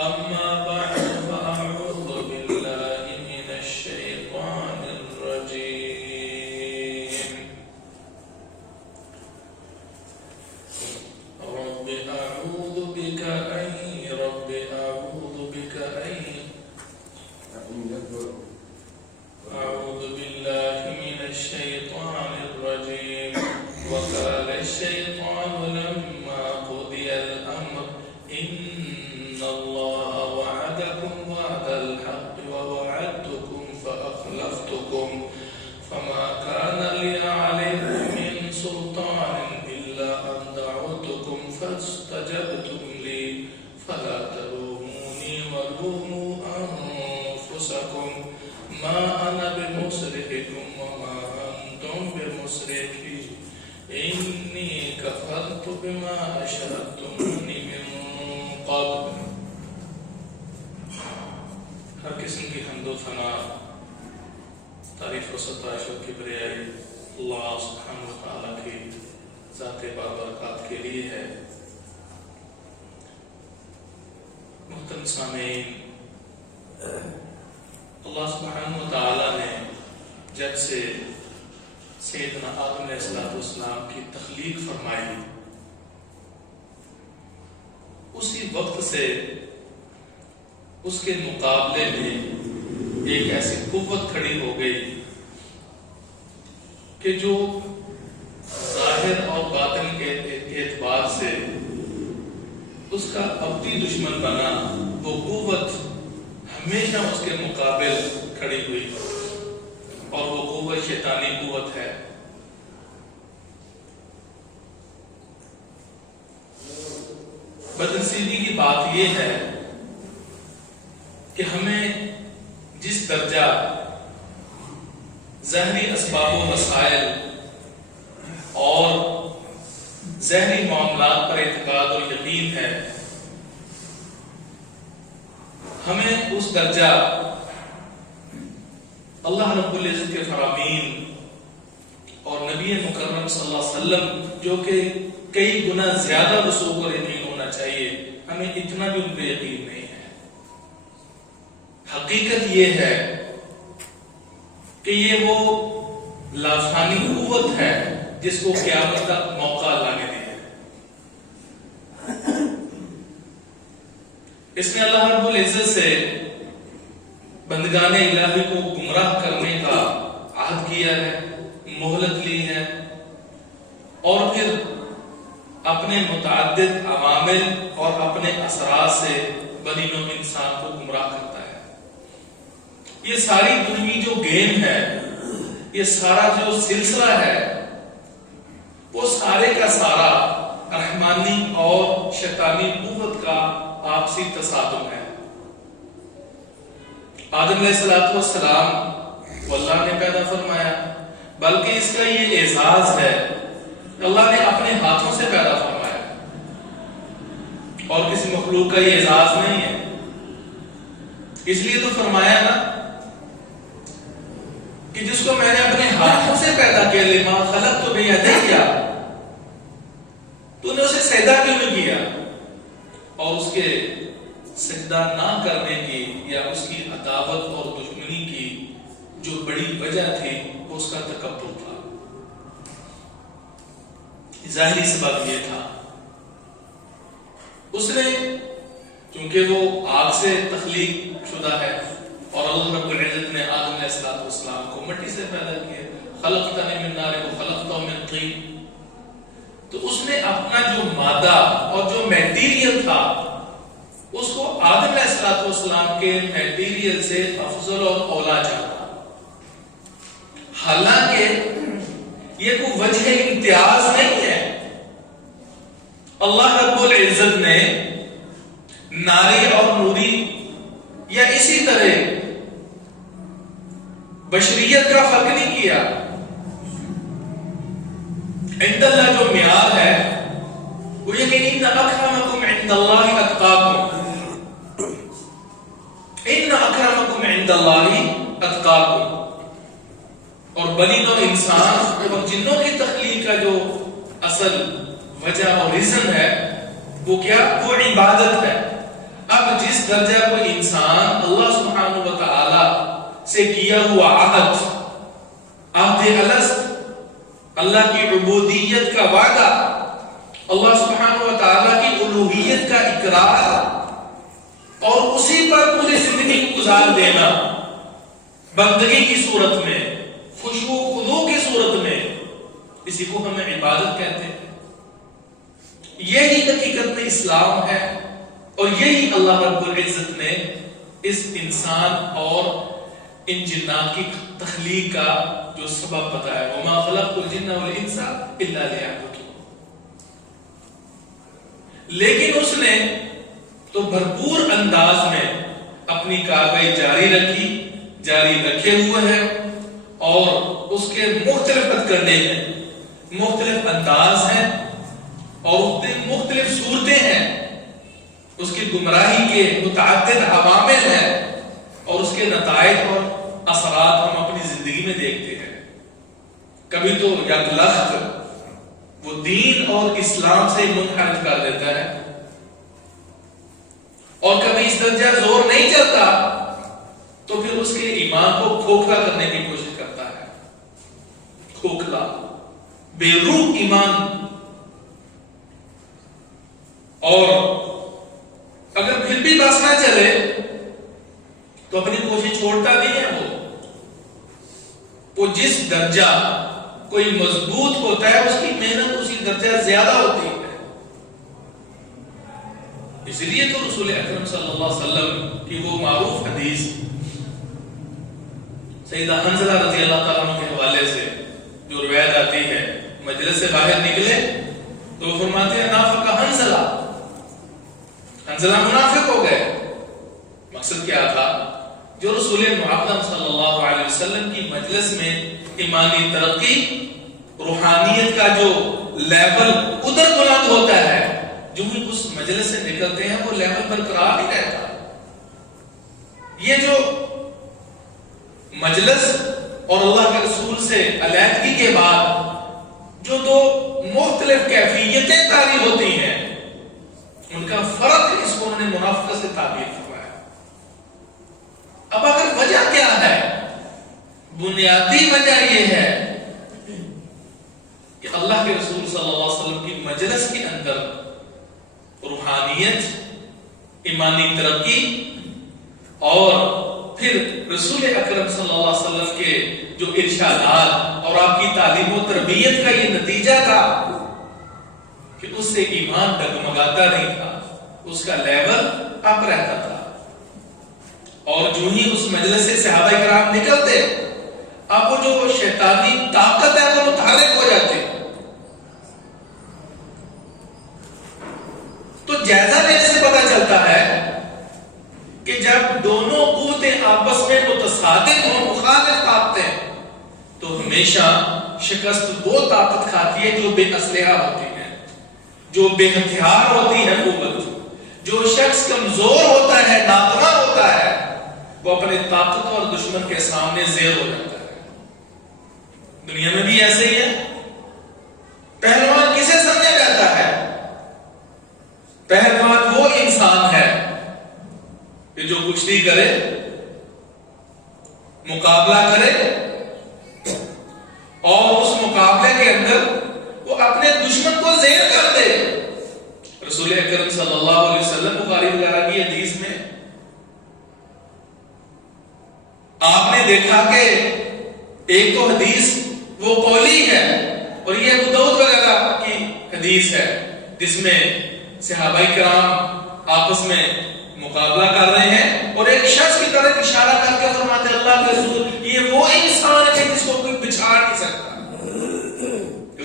أما بعد فأعوذ بالله من الشيطان الرجيم بما أشركتموني من قبل. ہر قسم کی حمد و ثنا، تعریف و ستائش و کبریائی اللہ سبحانہ و تعالیٰ کی ذات بابرکات کے لیے ہے۔ محترم سامعین، اللہ سبحانہ و تعالیٰ نے جب سے سیدنا آدم علیہ السلام کی تخلیق فرمائی، اسی وقت سے اس کے مقابلے میں ایک ایسی قوت کھڑی ہو گئی کہ جو ظاہر اور باطن کے اعتبار سے اس کا ابدی دشمن بنا، وہ قوت ہمیشہ اس کے مقابل کھڑی ہوئی، اور وہ قوت شیطانی قوت ہے۔ بدنصیبی کی بات یہ ہے کہ ہمیں جس درجہ ظاہری اسباب و وسائل اور ظاہری معاملات پر اعتقاد اور یقین ہے، ہمیں اس درجہ اللہ رب العزت کے فرامین اور نبی مکرم صلی اللہ علیہ وسلم جو کہ کئی گنا زیادہ وثوق اور یقین ہونا چاہیے، ہمیں اتنا بھی ان پہ یقین نہیں ہے۔ حقیقت یہ ہے کہ یہ وہ لافانی قوت ہے جس کو قیامت کا موقع اللہ نے دیا ہے۔ اس نے اللہ رب العزت سے بندگان الہی کو گمراہ کرنے کا عہد کیا ہے، مہلت لی ہے، اور پھر اپنے متعدد عوامل اور اپنے اثرات سے بنی نوع انسان کو گمراہ کرتا ہے۔ یہ ساری دنیوی جو گیم ہے، یہ سارا جو سلسلہ ہے، وہ سارے کا سارا رحمانی اور شیطانی قوت کا آپسی تصادم ہے۔ آدم علیہ السلام کو اللہ نے پیدا فرمایا، بلکہ اس کا یہ اعزاز ہے کہ اللہ نے اپنے ہاتھوں سے پیدا فرمایا، اور کسی مخلوق کا یہ اعزاز نہیں ہے۔ اس لیے تو فرمایا نا کہ جس کو میں نے اپنے ہاتھوں سے پیدا کیا، لما خلقت بیدی، تو نے اسے سجدہ کیوں نہیں کیا؟ اور اس کے سجدہ نہ کرنے کی یا اس کی عداوت اور دشمنی کی جو بڑی وجہ تھی، وہ اس کا تکبر تھا۔ ظاہری سبب یہ تھا، اس نے چونکہ وہ آگ سے تخلیق شدہ ہے، اور اللہ رب العزت نے آدم علیہ السلام کو مٹی سے پیدا کیا، خلقتنی من نار وخلقتہ من طین، تو اس نے اپنا جو مادہ اور جو میٹیریل تھا، اس کو آدم علیہ السلام کے میٹیریل سے افضل اور اولا جانا، حالانکہ یہ کوئی وجہ امتیاز نہیں ہے۔ اللہ رب العزت نے ناری اور نوری یا اسی طرح بشریت کا فرق نہیں کیا۔ عند اللہ جو معیار ہے وہ یہ کہ ان اکرمکم عند اللہ اتقاکم، ان اکرمکم عند اللہ اتقاکم، اور بنی نوع انسان اور جنوں کی تخلیق کا جو اصل وجہ اور ریزن ہے وہ کیا؟ وہ عبادت ہے۔ اب جس درجہ کوئی انسان اللہ سبحانہ و تعالی سے کیا ہوا عہد الست، اللہ کی عبودیت کا وعدہ، اللہ سبحانہ و تعالی کی الوہیت کا اقرار، اور اسی پر پوری زندگی کو گزار دینا، بندگی کی صورت میں، خشوع و خضوع کی صورت میں، اسی کو ہمیں عبادت کہتے ہیں۔ یہی حقیقت میں اسلام ہے، اور یہی اللہ رب العزت نے اس انسان اور ان جنات کی تخلیق کا جو سبب بتایا، وما خلقت الجن والانس الا لیعبدون۔ لیکن اس نے تو بھرپور انداز میں اپنی کارروائی جاری رکھے ہوئے ہے، اور اس کے مختلف ہتھ کنڈے ہیں، مختلف انداز ہیں، اور اس میں مختلف صورتیں ہیں، اس کی گمراہی کے متعدد عوامل ہیں، اور اس کے نتائج اور اثرات ہم اپنی زندگی میں دیکھتے ہیں۔ کبھی تو یک لخت وہ دین اور اسلام سے منحرف کر دیتا ہے، اور کبھی اس درجہ زور نہیں چلتا تو پھر اس کے ایمان کو کھوکھلا کرنے کی کوشش کرتا ہے، کھوکھلا بے روح ایمان۔ اور اگر پھر بھی بس نہ چلے تو اپنی کوشش چھوڑتا نہیں ہے۔ وہ جس درجہ کوئی مضبوط ہوتا ہے اس کی محنت اسی درجہ زیادہ ہوتی ہے۔ اس لیے تو رسول اکرم صلی اللہ علیہ وسلم کی وہ معروف حدیث سیدہ حنزلہ رضی اللہ تعالیٰ عنہ کے حوالے سے جو روایت آتی ہے، مجلس سے باہر نکلے تو وہ فرماتے ہیں نافق حنزلہ، حنزلہ منافق ہو گئے۔ مقصد کیا تھا؟ جو رسول معظم صلی اللہ علیہ وسلم کی مجلس میں ایمانی ترقی، روحانیت کا جو لیول ادھر بلند ہوتا ہے، جو ہی اس مجلس سے نکلتے ہیں وہ لیول برقرار ہی رہتا۔ یہ جو مجلس اور اللہ کے رسول سے علیحدگی کے بعد جو دو مختلف کیفیتیں طاری ہوتی ہیں، ان کا فرق اس کو انہوں نے منافقت سے تعبیر فرمایا۔ اب اگر وجہ کیا ہے؟ بنیادی وجہ یہ ہے کہ اللہ کے رسول صلی اللہ علیہ وسلم کی مجلس کے اندر روحانیت، ایمانی ترقی، اور پھر رسول اکرم صلی اللہ علیہ وسلم کے جو ارشادات اور آپ کی تعلیم و تربیت کا یہ نتیجہ تھا کہ اس سے ایمان ڈگمگاتا نہیں تھا، اس کا لیول اپ رہتا تھا۔ اور جو ہی اس مجلس سے صحابہ کرام نکلتے، اب وہ جو شیطانی طاقت ہے وہ متحرک ہو جاتی۔ تو جائزہ لینے سے پتہ چلتا ہے کہ جب دونوں قوتیں آپس میں متصادم ہوں، مخالف طاقتیں، تو ہمیشہ شکست وہ طاقت کھاتی ہے جو بے اسلحہ ہوتی ہے، جو بے ہتھیار ہوتی ہے قوت۔ جو شخص کمزور ہوتا ہے، ناتواں ہوتا ہے، وہ اپنے طاقتور دشمن کے سامنے زیر ہو جاتا ہے۔ دنیا میں بھی ایسے ہی ہے۔ پہلوان کسے سمجھا جاتا ہے؟ پہلوان وہ انسان ہے کہ جو کشتی کرے، مقابلہ کرے، اور اس مقابلے کے اندر وہ اپنے دشمن کو زیر کر دے۔ رسول اکرم صلی اللہ علیہ وسلم بخاری وغیرہ کی حدیث میں آپ نے دیکھا کہ ایک تو حدیث وہ قولی ہے، اور یہ ابو داؤد وغیرہ کی حدیث ہے جس میں صحابہ کرام آپس میں مقابلہ کر رہے ہیں، اور ایک شخص کی طرف اشارہ کر کے فرماتے اللہ کے رسول یہ وہ انسان ہے جس کو کوئی بچھاڑ نہیں سکتا،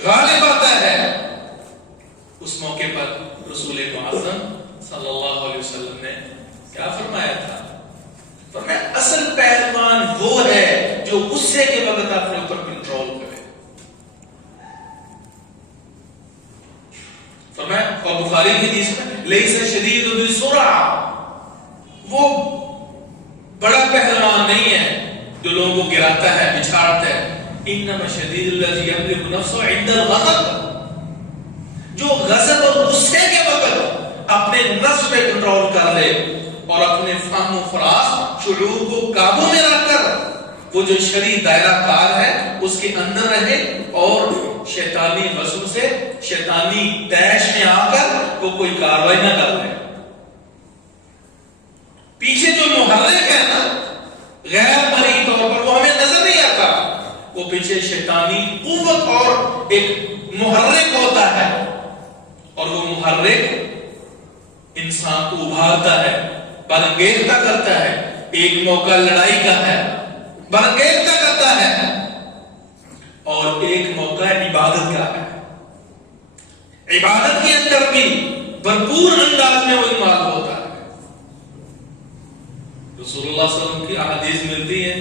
غالب آتا ہے۔ اس موقع پر رسول معظم صلی اللہ علیہ وسلم نے کیا فرمایا تھا؟ فرمایا اصل پہلوان وہ ہے جو غصے کے وقت اپنے اوپر کنٹرول کرے۔ فرمایا، اور بخاری کی حدیث میں لیس شدید بالسرعہ، وہ بڑا پہلوان نہیں ہے جو لوگوں کو گراتا ہے، بچھاڑتا ہے۔ انما شدید الذی یملک نفسه عند الغضب، جو غضب اور غصے کے وقت اپنے نفس پہ کنٹرول کر لے اور اپنے فہم و فراز شعور کو قابو میں رکھ کر وہ جو شرعی دائرہ کار ہے اس کے اندر رہے، اور شیطانی وسوسے سے، شیطانی تیش میں آ کر وہ کوئی کاروائی نہ کر لے۔ پیچھے جو محرک ہے نا، غیر مرئی طور پر وہ ہمیں نظر نہیں آتا، وہ پیچھے شیطانی قوت اور ایک محرک ہوتا ہے، اور وہ محرک انسان کو ابھارتا ہے، برانگیزتا کرتا ہے۔ ایک موقع لڑائی کا ہے، برانگیزتا کرتا ہے، اور ایک موقع عبادت کا ہے۔ عبادت کے اندر بھی بھرپور انداز میں وہ انوالو ہوتا ہے۔ رسول اللہ صلی اللہ علیہ وسلم کی احادیث ملتی ہیں،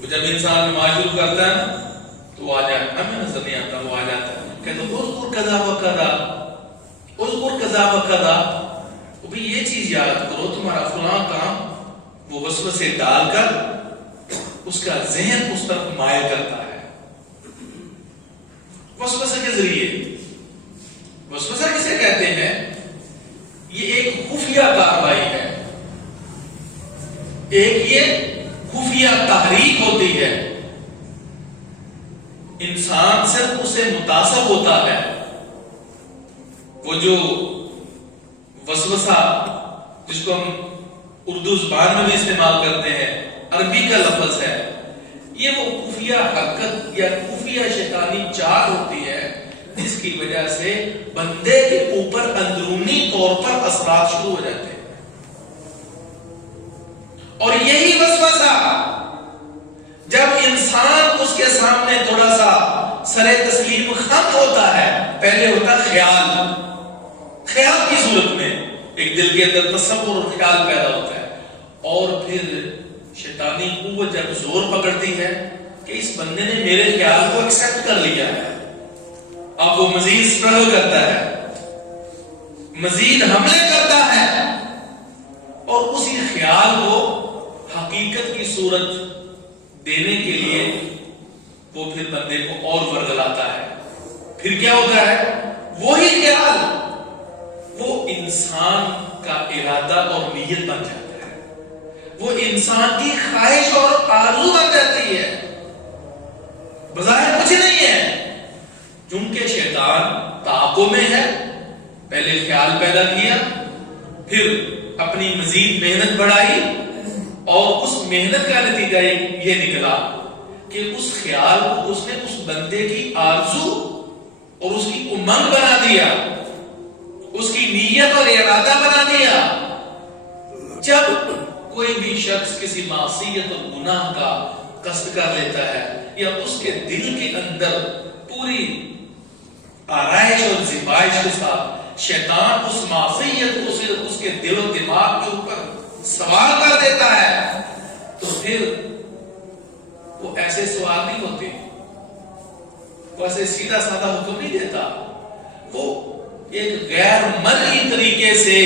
وہ جب انسان نماز شروع کرتا ہے تو وہ آ جاتا ہے، ہمیں نظر نہیں آتا، وہ آ جاتا ہے، کہتا ہے اذکر کذا و کذا، اذکر کذا و کذا، بھی یہ چیز یاد کرو، تمہارا فلاں کام، وہ وسوسے ڈال کر اس کا ذہن اس طرف مائل کرتا ہے وسوسے کے ذریعے۔ وسوسہ کسے کہتے ہیں؟ یہ ایک خفیہ کارروائی ہے، ایک یہ خفیہ تحریک ہوتی ہے، انسان صرف اسے متاثر ہوتا ہے۔ وہ جو وسوسہ جس کو ہم اردو زبان میں بھی استعمال کرتے ہیں، عربی کا لفظ ہے، یہ وہ خفیہ حرکت یا خفیہ شیطانی چال ہوتی ہے جس کی وجہ سے بندے کے اوپر اندرونی طور پر اثرات شروع ہو جاتے ہیں۔ اور یہی وسوسہ جب انسان اس کے سامنے تھوڑا سا سر تسلیم خم ہوتا ہے، پہلے ہوتا خیال، خیال کی صورت میں ایک دل کے اندر تصور اور خیال پیدا ہوتا ہے، اور پھر شیطانی قوت جب زور پکڑتی ہے کہ اس بندے نے میرے خیال کو ایکسپٹ کر لیا ہے، اب وہ مزید سٹرگل کرتا ہے، مزید حملے کرتا ہے، اور اسی خیال کو حقیقت کی صورت دینے کے لیے وہ پھر بندے کو اور ورگلاتا ہے۔ پھر کیا ہوتا ہے؟ وہی خیال وہ انسان کا ارادہ اور نیت بن جاتا ہے، وہ انسان کی خواہش اور آرزو بن جاتی ہے، بظاہر کچھ نہیں ہے، چونکہ شیطان تعاقب میں ہے، پہلے خیال پیدا کیا، پھر اپنی مزید محنت بڑھائی، اور اس محنت کا نتیجہ یہ نکلا کہ اس خیال کو اس نے اس بندے کی آرزو اور اس کی امنگ بنا دیا، اس کی نیت اور ارادہ بنا دیا۔ جب کوئی بھی شخص کسی معصیت اور گناہ کا قصد کر لیتا ہے، یا اس کے دل کے اندر پوری آرائش اور زیبائش کے ساتھ شیطان اس معصیت کو صرف اس کے دل و دماغ کے اوپر سوار کر دیتا ہے، تو پھر وہ ایسے سوال نہیں ہوتے، وہ ایسے سیدھا سادہ حکم نہیں دیتا، وہ ایک غیر مرئی طریقے سے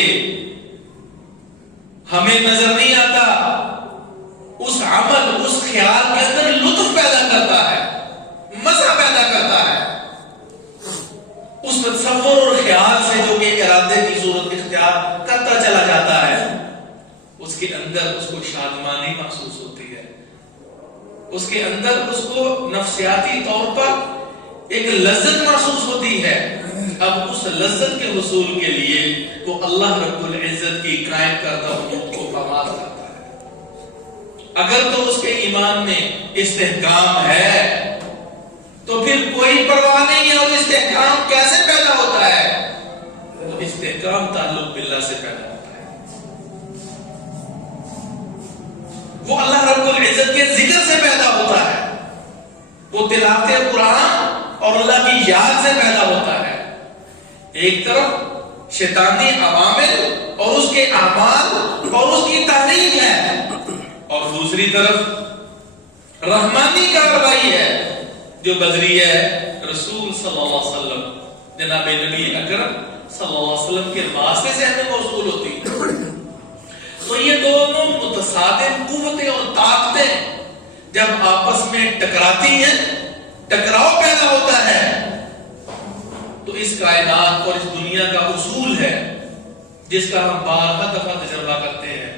ہمیں نظر نہیں آتا اس عمل، اس خیال کے اندر لطف پیدا کرتا ہے، مزہ پیدا کرتا ہے، اس تصور اور خیال سے جو کہ ارادے کی صورت اختیار کرتا چلا جاتا ہے، اس کے اندر اس کو شادمانی محسوس ہوتی ہے، اس کے اندر اس کو نفسیاتی طور پر ایک لذت محسوس ہوتی ہے۔ اب اس لذت کے حصول کے لیے وہ اللہ رب العزت کی قائم کرتا حدود کو پامال کرتا ہے۔ اگر تو اس کے ایمان میں استحکام ہے تو پھر کوئی پرواہ نہیں ہے، اور استحکام کیسے پیدا ہوتا ہے؟ وہ استحکام تعلق باللہ سے پیدا ہوتا ہے، وہ اللہ رب العزت کے ذکر سے پیدا ہوتا ہے، وہ تلاوت قرآن اور اللہ کی یاد سے پیدا ہوتا ہے۔ ایک طرف شیطانی عوامل اور اس کے اعمال اور اس کی تحریک ہے، اور دوسری طرف رحمانی کارروائی ہے جو بذریعہ رسول صلی اللہ علیہ وسلم، جناب نبی اکرم صلی اللہ علیہ وسلم کے واسطے سے ہمیں موصول ہوتی ہے۔ تو یہ دونوں متصادم قوتیں اور طاقتیں جب آپس میں ٹکراتی ہیں، ٹکراؤ پیدا ہوتا ہے، تو اس کائنات اور اس دنیا کا اصول ہے جس کا ہم بارہا دفعہ تجربہ کرتے ہیں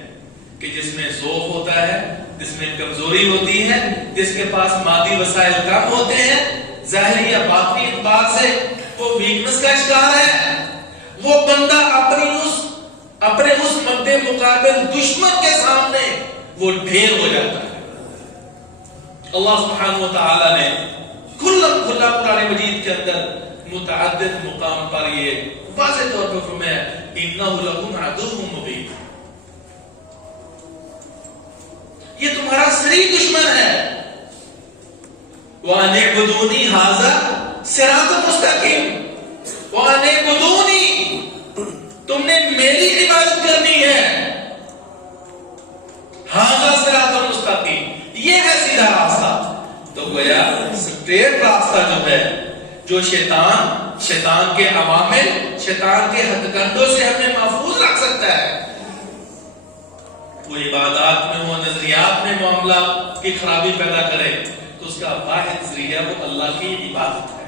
کہ جس میں ذوق ہوتا ہے، جس میں کمزوری ہوتی ہے، جس کے پاس مادی وسائل کم ہوتے ہیں، ظاہری یا باطنی اعتبار سے وہ ویکنس کا شکار ہے، وہ بندہ اپنے اس مد مقابل دشمن کے سامنے وہ ڈھیر ہو جاتا ہے۔ اللہ سبحانہ و تعالی نے کھلا قرآن مجید کے اندر متعدد مقام پر یہ واضح طور پر فرمایا انہ لکم عدو مبین، یہ تمہارا صریح دشمن ہے۔ وَأَنِ اعْبُدُونِي هَذَا صِرَاطٌ مُسْتَقِيمٌ، وَأَنِ اعْبُدُونِي، تم نے میری عبادت کرنی ہے، هَذَا صِرَاطٌ مُسْتَقِيمٌ، یہ ہے سیدھا راستہ۔ تو گویا سٹریٹ راستہ جو ہے، جو شیطان شیطان کے عوامل، شیطان کے ہتھ کنڈوں سے ہمیں محفوظ رکھ سکتا ہے. وہ عبادات میں، وہ نظریات میں معاملات کی خرابی پیدا کرے تو اس کا واحد ذریعہ وہ اللہ کی عبادت ہے.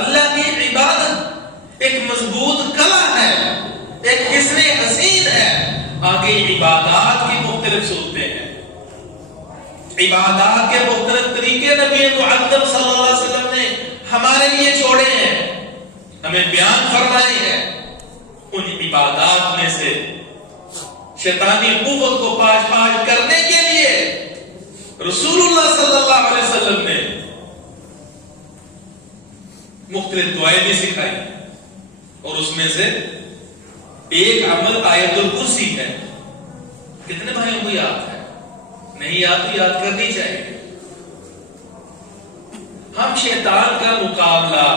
اللہ کی عبادت ایک مضبوط کلا ہے، ایک حصن حسین ہے. آگے عبادات کی مختلف صورتیں ہیں، عبادات کے مختلف طریقے نبی معظم صلی اللہ علیہ وسلم نے ہمارے لیے چھوڑے ہیں، ہمیں بیان فرمائے ہیں. ان عبادات میں سے شیطانی قوت کو پاش پاش کرنے کے لیے رسول اللہ صلی اللہ علیہ وسلم نے مختلف دعائیں بھی سکھائی، اور اس میں سے ایک عمل آیت الکرسی ہے. کتنے بھائیوں کو یاد ہے؟ نہیں یاد تو یاد کرنی چاہیے. ہم شیطان کا مقابلہ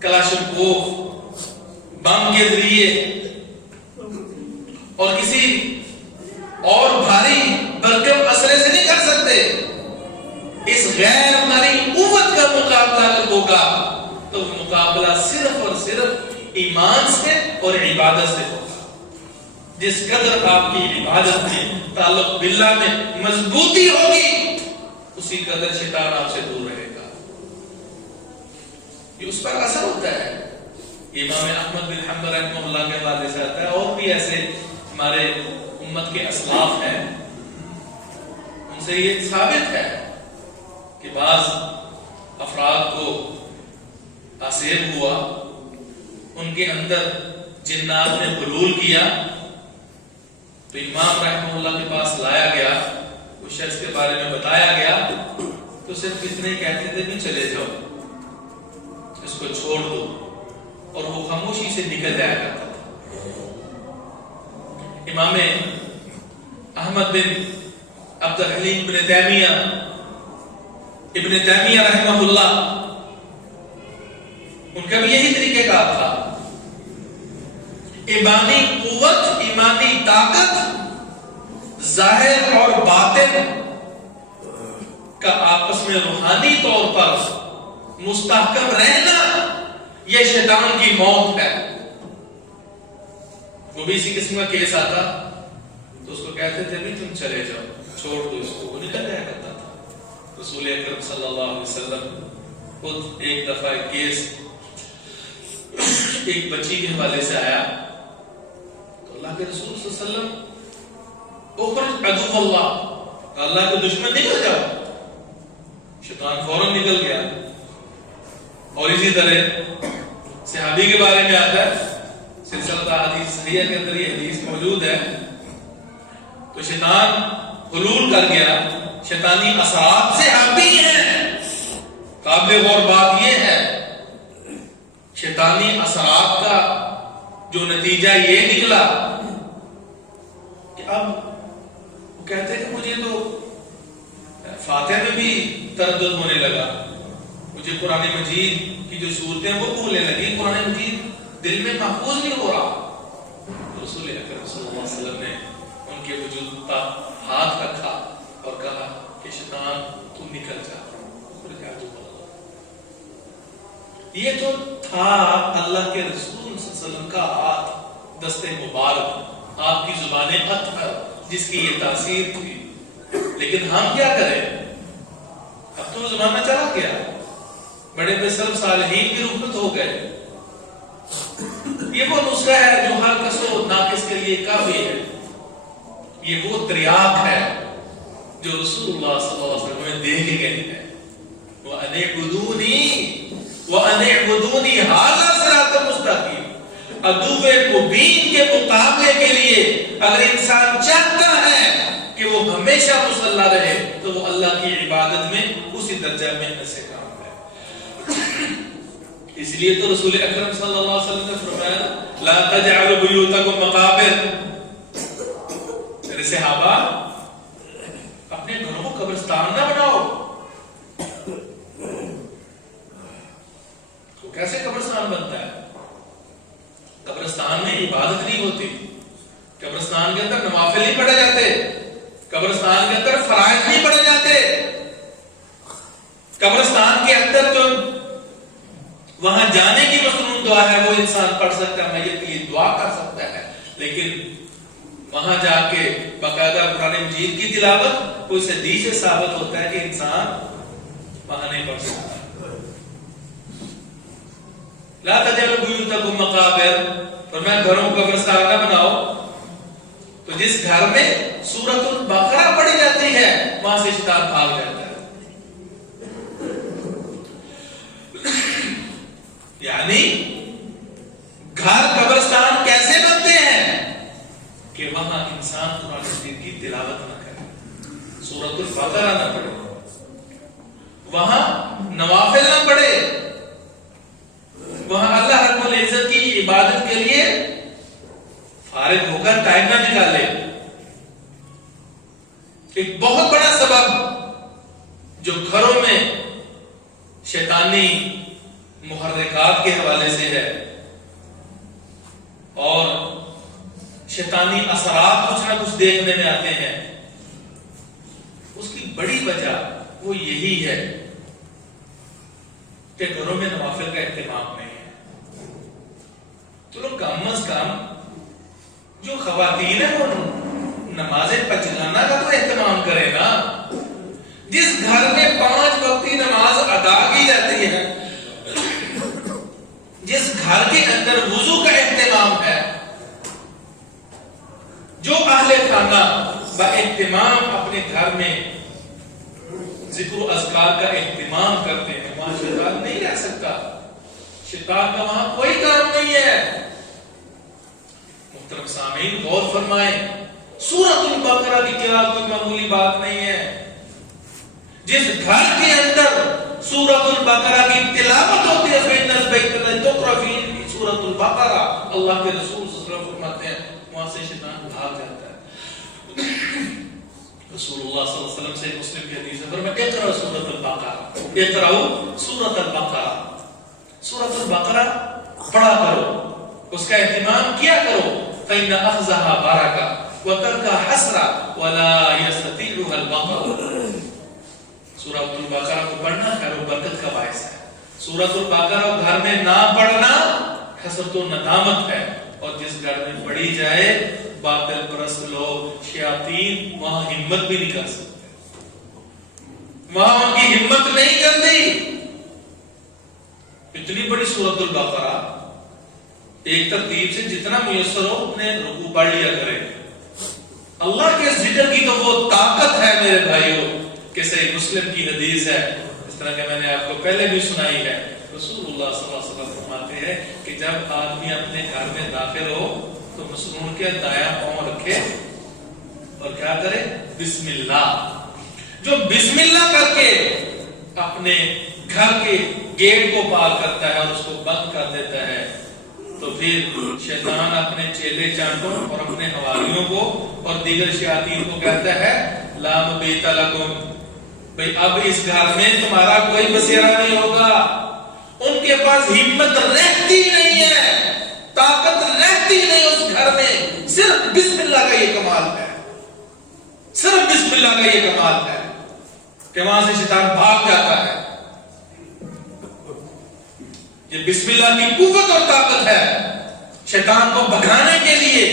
کلاشنکوف بم کے ذریعے اور کسی اور بھاری برکم اثرے سے نہیں کر سکتے. اس غیر ہماری قوت کا مقابلہ اگر ہوگا تو مقابلہ صرف اور صرف ایمان سے اور عبادت سے ہوگا. جس قدر آپ کی عبادت میں، تعلق باللہ میں مضبوطی ہوگی، اسی قدر شیطان آپ سے دور رہے گا. یہ اس پر اثر ہوتا ہے. امام احمد بن حنبل رحمہ اللہ کے حوالے سے آتا ہے، اور بھی ایسے ہمارے امت کے اسلاف ہیں، ان سے یہ ثابت ہے کہ بعض افراد کو آسیب ہوا، ان کے اندر جنات نے حلول کیا، تو امام رحمہ اللہ کے پاس لایا گیا، اس شخص کے بارے میں بتایا گیا، تو صرف اتنے کہتے تھے کہ چلے جاؤ، اس کو چھوڑ دو، اور وہ خاموشی سے نکل جایا کرتا تھا. امام احمد بن عبد الحلیم ابن تیمیہ رحمہ اللہ، ان کا بھی یہی طریقہ کار تھا. ایمانی قوت، ایمانی طاقت، ظاہر اور باطن کا آپس میں روحانی طور پر مستحکم رہنا، یہ شیطان کی موت ہے. وہ بھی اسی قسم کا کیس آتا تو اس کو کہتے تھے بھی تم چلے جاؤ، چھوڑ دو اس کو، وہ نکل جایا کرتا تھا. رسول اکرم صلی اللہ علیہ وسلم خود ایک دفعہ کیس ایک بچی کے حوالے سے آیا تو اللہ کے رسول صلی اللہ علیہ وسلم اخرج عدو اللہ، اللہ کے دشمن نکل جاؤ. شیطان فوراً نکل گیا. اور اسی طرح صحابی کے بارے میں آتا ہے، سلسلہ حدیث صحیحہ کے اندر یہ حدیث موجود ہے، تو شیطان حلول کر گیا. شیطانی اثرات سے ہم بھی ہیں. قابل غور بات یہ ہے، شیطانی اثرات کا جو نتیجہ یہ نکلا کہ اب وہ کہتے ہیں کہ مجھے تو فاتحہ میں بھی تردد ہونے لگا، مجھے قرآن مجید کی جو صورتیں وہ بھولنے لگی، قرآن مجید دل میں محفوظ نہیں ہو رہا. رسول اکرم صلی اللہ علیہ وسلم نے ان کے وجود پر ہاتھ رکھا اور کہا کہ شیطان تو نکل جا. یہ تو تھا اللہ کے رسول صلی اللہ علیہ وسلم کا ہاتھ، دست مبارک، آپ کی زبان اطہر جس کی یہ تاثیر تھی. لیکن ہم کیا کریں؟ اب تو زمانہ چلا گیا، بڑے بے سلف صالحین کی رغبت ہو گئے. یہ وہ نسخہ ہے جو ہر کس و ناقص کے لیے کافی ہے. یہ وہ تریاق ہے جو رسول اللہ صلی اللہ علیہ وسلم نے دے کے گئے ہیں. وَأَنِ اعْبُدُونِي هَذَا صِرَاطٌ مُسْتَقِيمٌ. عدو مبین کے مقابلے کے لیے اگر انسان چاہتا ہے کہ وہ ہمیشہ مسلح رہے تو وہ اللہ کی عبادت میں اسی درجہ میں سے کام ہے. اس لیے تو رسول اکرم صلی اللہ علیہ وسلم نے فرمایا لا تجعلوا بیوتکم مقابر. میرے صحابہ اپنے گھروں کو قبرستان نہ بناؤ. تو کیسے قبرستان بنتا ہے؟ قبرستان میں عبادت نہیں ہوتی، قبرستان کے اندر نوافل نہیں پڑھے جاتے، قبرستان کے اندر فرائض نہیں پڑھے جاتے، قبرستان کے اندر جو وہاں جانے کی مصنون دعا ہے وہ انسان پڑھ سکتا ہے، میت کی دعا کر سکتا ہے، لیکن وہاں جا کے باقاعدہ قرآن مجید کی تلاوت کوئی حدیث سے ثابت ہوتا ہے کہ انسان وہاں نہیں پڑھ سکتا۔ لا تجعلوا بیوتکم مقابر، فرمایا گھروں کو قبرستان نہ بناؤ۔ تو جس گھر میں سورۃ البقرہ پڑھی جاتی ہے وہاں سے شیطان بھاگ جاتا ہے۔ یعنی گھر قبرستان کیسے بنتے ہیں کہ وہاں انسان قرآن مجید کی تلاوت نہ کرے، سورۃ البقرہ نہ پڑھے، وہاں نوافل نہ پڑھے، وہاں اللہ رب العزت کی عبادت کے لیے فارغ ہو کر ٹائم نہ نکالے۔ ایک بہت بڑا سبب جو گھروں میں شیطانی محرکات کے حوالے سے ہے اور شیطانی اثرات کچھ نہ کچھ دیکھنے میں آتے ہیں، اس کی بڑی وجہ وہ یہی ہے کہ گھروں میں نوافل کا اہتمام نہیں ہے۔ تو لوگ کم از کم جو خواتین ہیں وہ نمازیں پچھلانا کا تو اہتمام کرے نا۔ جس گھر میں 5 وقتی نماز ادا کی جاتی ہے، جس گھر کے اندر وضو کا اہتمام ہے، جو اہل خانہ با اہتمام اپنے گھر میں ذکر و اذکار کا اہتمام کرتے ہیں، وہاں شیطان نہیں رہ سکتا، شیطان کا وہاں کوئی کام نہیں ہے۔ محترم سامعین غور فرمائیں، سورۃ البقرہ کی قراءت کوئی معمولی بات نہیں ہے۔ جس گھر کے اندر سورۃ البقرہ کی تلاوت ہوتی ہے فإن البیت الذی تقرأ فیہ سورۃ البقرہ، اللہ کے رسول صلی اللہ علیہ وسلم فرماتے ہیں وہاں سے شیطان بھاگ جاتا ہے۔ رسول اللہ صلی اللہ علیہ وسلم سے مسلم کی حدیث ہے، فرمایا اقرأ سورۃ البقرہ، اقرأوا سورۃ البقرہ، سورۃ البقرہ پڑھا کرو، اس کا اہتمام کیا کرو، فإن أخذها برکہ وترکها حسرہ ولا يستطيعها البقرہ۔ سورۃ البقرہ کو پڑھنا خیر و برکت کا باعث ہے۔ سورۃ البقرہ گھر میں نہ پڑھنا حسرت و ندامت ہے، اور جس گھر میں پڑھی جائے باطل پرست لوگ شیاطین وہاں ہمت بھی نہیں کر سکتے، وہاں ان کی ہمت نہیں کرتی۔ اتنی بڑی سورۃ البقرہ ایک ترتیب سے جتنا میسر ہو اپنے رکوع پڑھ لیا کرے۔ اللہ کے ذکر کی تو وہ طاقت ہے میرے بھائیوں کہ صحیح مسلم کی حدیث ہے، اس طرح کہ میں نے آپ کو پہلے بھی سنائی ہے۔ رسول اللہ صلی اللہ علیہ وسلم فرماتے ہیں کہ جب آدمی اپنے گھر میں داخل ہو تو مسنون کے دایاں پاؤں رکھے اور کیا کرے؟ بسم اللہ۔ جو بسم اللہ کر کے اپنے گھر کے گیٹ کو پار کرتا ہے اور اس کو بند کر دیتا ہے تو پھر شیطان اپنے چیلے چانٹوں اور اپنے حواریوں کو اور دیگر شیاطین کو کہتا ہے لا مبیت لکم، بھئی اب اس گھر میں تمہارا کوئی بسیرا نہیں ہوگا۔ ان کے پاس ہمت رہتی نہیں ہے، طاقت رہتی نہیں اس گھر میں، صرف بسم اللہ کا یہ کمال ہے، صرف بسم اللہ کا یہ کمال ہے کہ وہاں سے شیطان بھاگ جاتا ہے۔ یہ بسم اللہ کی قوت اور طاقت ہے، شیطان کو بھگانے کے لیے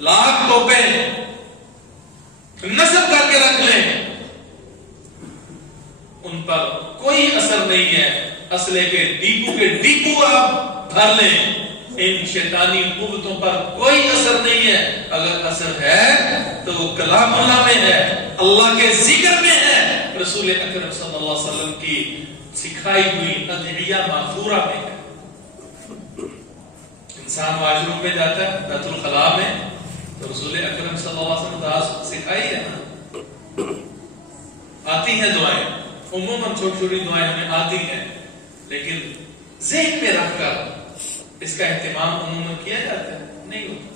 لاکھ توپیں نصب کر کے رکھ لیں، ان پر کوئی اثر نہیں ہے، اسلحے کے ڈیپو آپ بھر لیں، ان شیطانی قوتوں پر کوئی اثر نہیں ہے۔ اگر اثر ہے تو وہ کلام اللہ میں ہے، اللہ کے ذکر میں ہے، رسول اکرم صلی اللہ علیہ وسلم کی سکھائی ہوئی ادعیہ ماثورہ میں ہے۔ انسان واش روم میں جاتا ہے بیت الخلاء میں تو رسول اکرم صلی اللہ علیہ وسلم دعا سکھائی ہے نا، آتی ہیں دعائیں، عموماً چھوٹی چھوٹی دعائیں ہمیں آتی ہیں، لیکن ذہن میں رکھ کر اس کا اہتمام عموماً کیا جاتا ہے نہیں ہوتا۔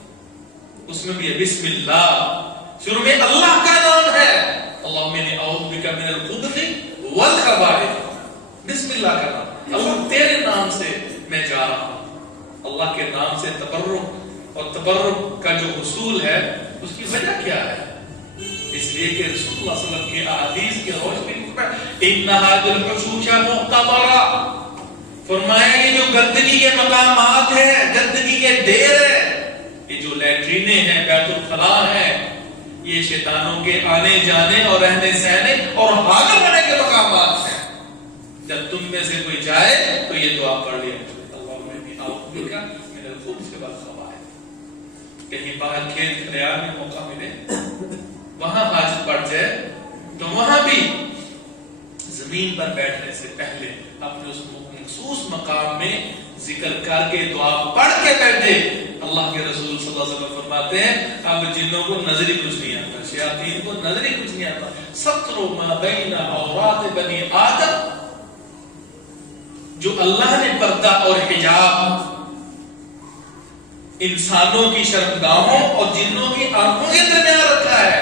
اس میں بھی ہے بسم اللہ، شروع میں اللہ کا نام ہے، اللہم انی اعوذ بک من الخبث والخبائث، بسم اللہ کا نام، اللہ تیرے نام سے میں جا رہا ہوں۔ اللہ کے نام سے تبرک، اور تبرک کا جو حصول ہے اس کی وجہ کیا ہے؟ اس لیے کہ رسول اللہ صلی اللہ علیہ وسلم کی احادیث کی روشنی میں انہا الحشوش مختبرہ، فرمایا یہ جو جو گندگی کے مقامات ہیں، گندگی کے ڈھیر ہے، یہ جو لیٹرینیں ہیں، بیت الخلاء ہیں، یہ شیطانوں کے آنے جانے اور رہنے سہنے اور حاضر ہونے کے مقامات ہیں۔ جب تم میں سے کوئی جائے تو یہ دعا پڑھ لیا، اللہم انی اعوذ بک من الخبث والخبائث۔ کہیں باہر کھیت کھلیان میں موقع ملے، وہاں حاجت پڑ جائے تو وہاں بھی زمین پر بیٹھنے سے پہلے اپنے اس مخصوص مقام میں ذکر کر کے دعا پڑھ کے بیٹھے۔ اللہ کے رسول صلی اللہ علیہ وسلم فرماتے ہیں اب جنوں کو نظری کچھ نہیں آتا، شیاطین کو نظری کچھ نہیں آتا۔ سطر ما بین عورات بنی آدم، جو اللہ نے پردہ اور حجاب انسانوں کی شرمگاہوں اور جنوں کی آنکھوں کے درمیان رکھا ہے،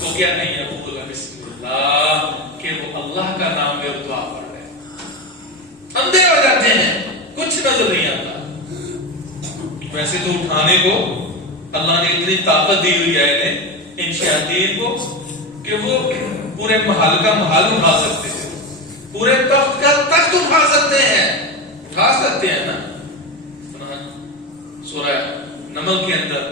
تو کیا نہیں ہے وہ بسم اللہ کہ وہ اللہ کا نام لے اور دعا پڑھ رہے ہیں، اندھے ہو جاتے ہیں، کچھ نظر نہیں آتا۔ ویسے تو اٹھانے کو اللہ نے اتنی طاقت دی ہوئی ہے ان شیاطین کو کہ وہ پورے محل کا محل اٹھا سکتے ہیں، پورے تخت کا تخت اٹھا سکتے ہیں نا۔ سورہ نمل کے اندر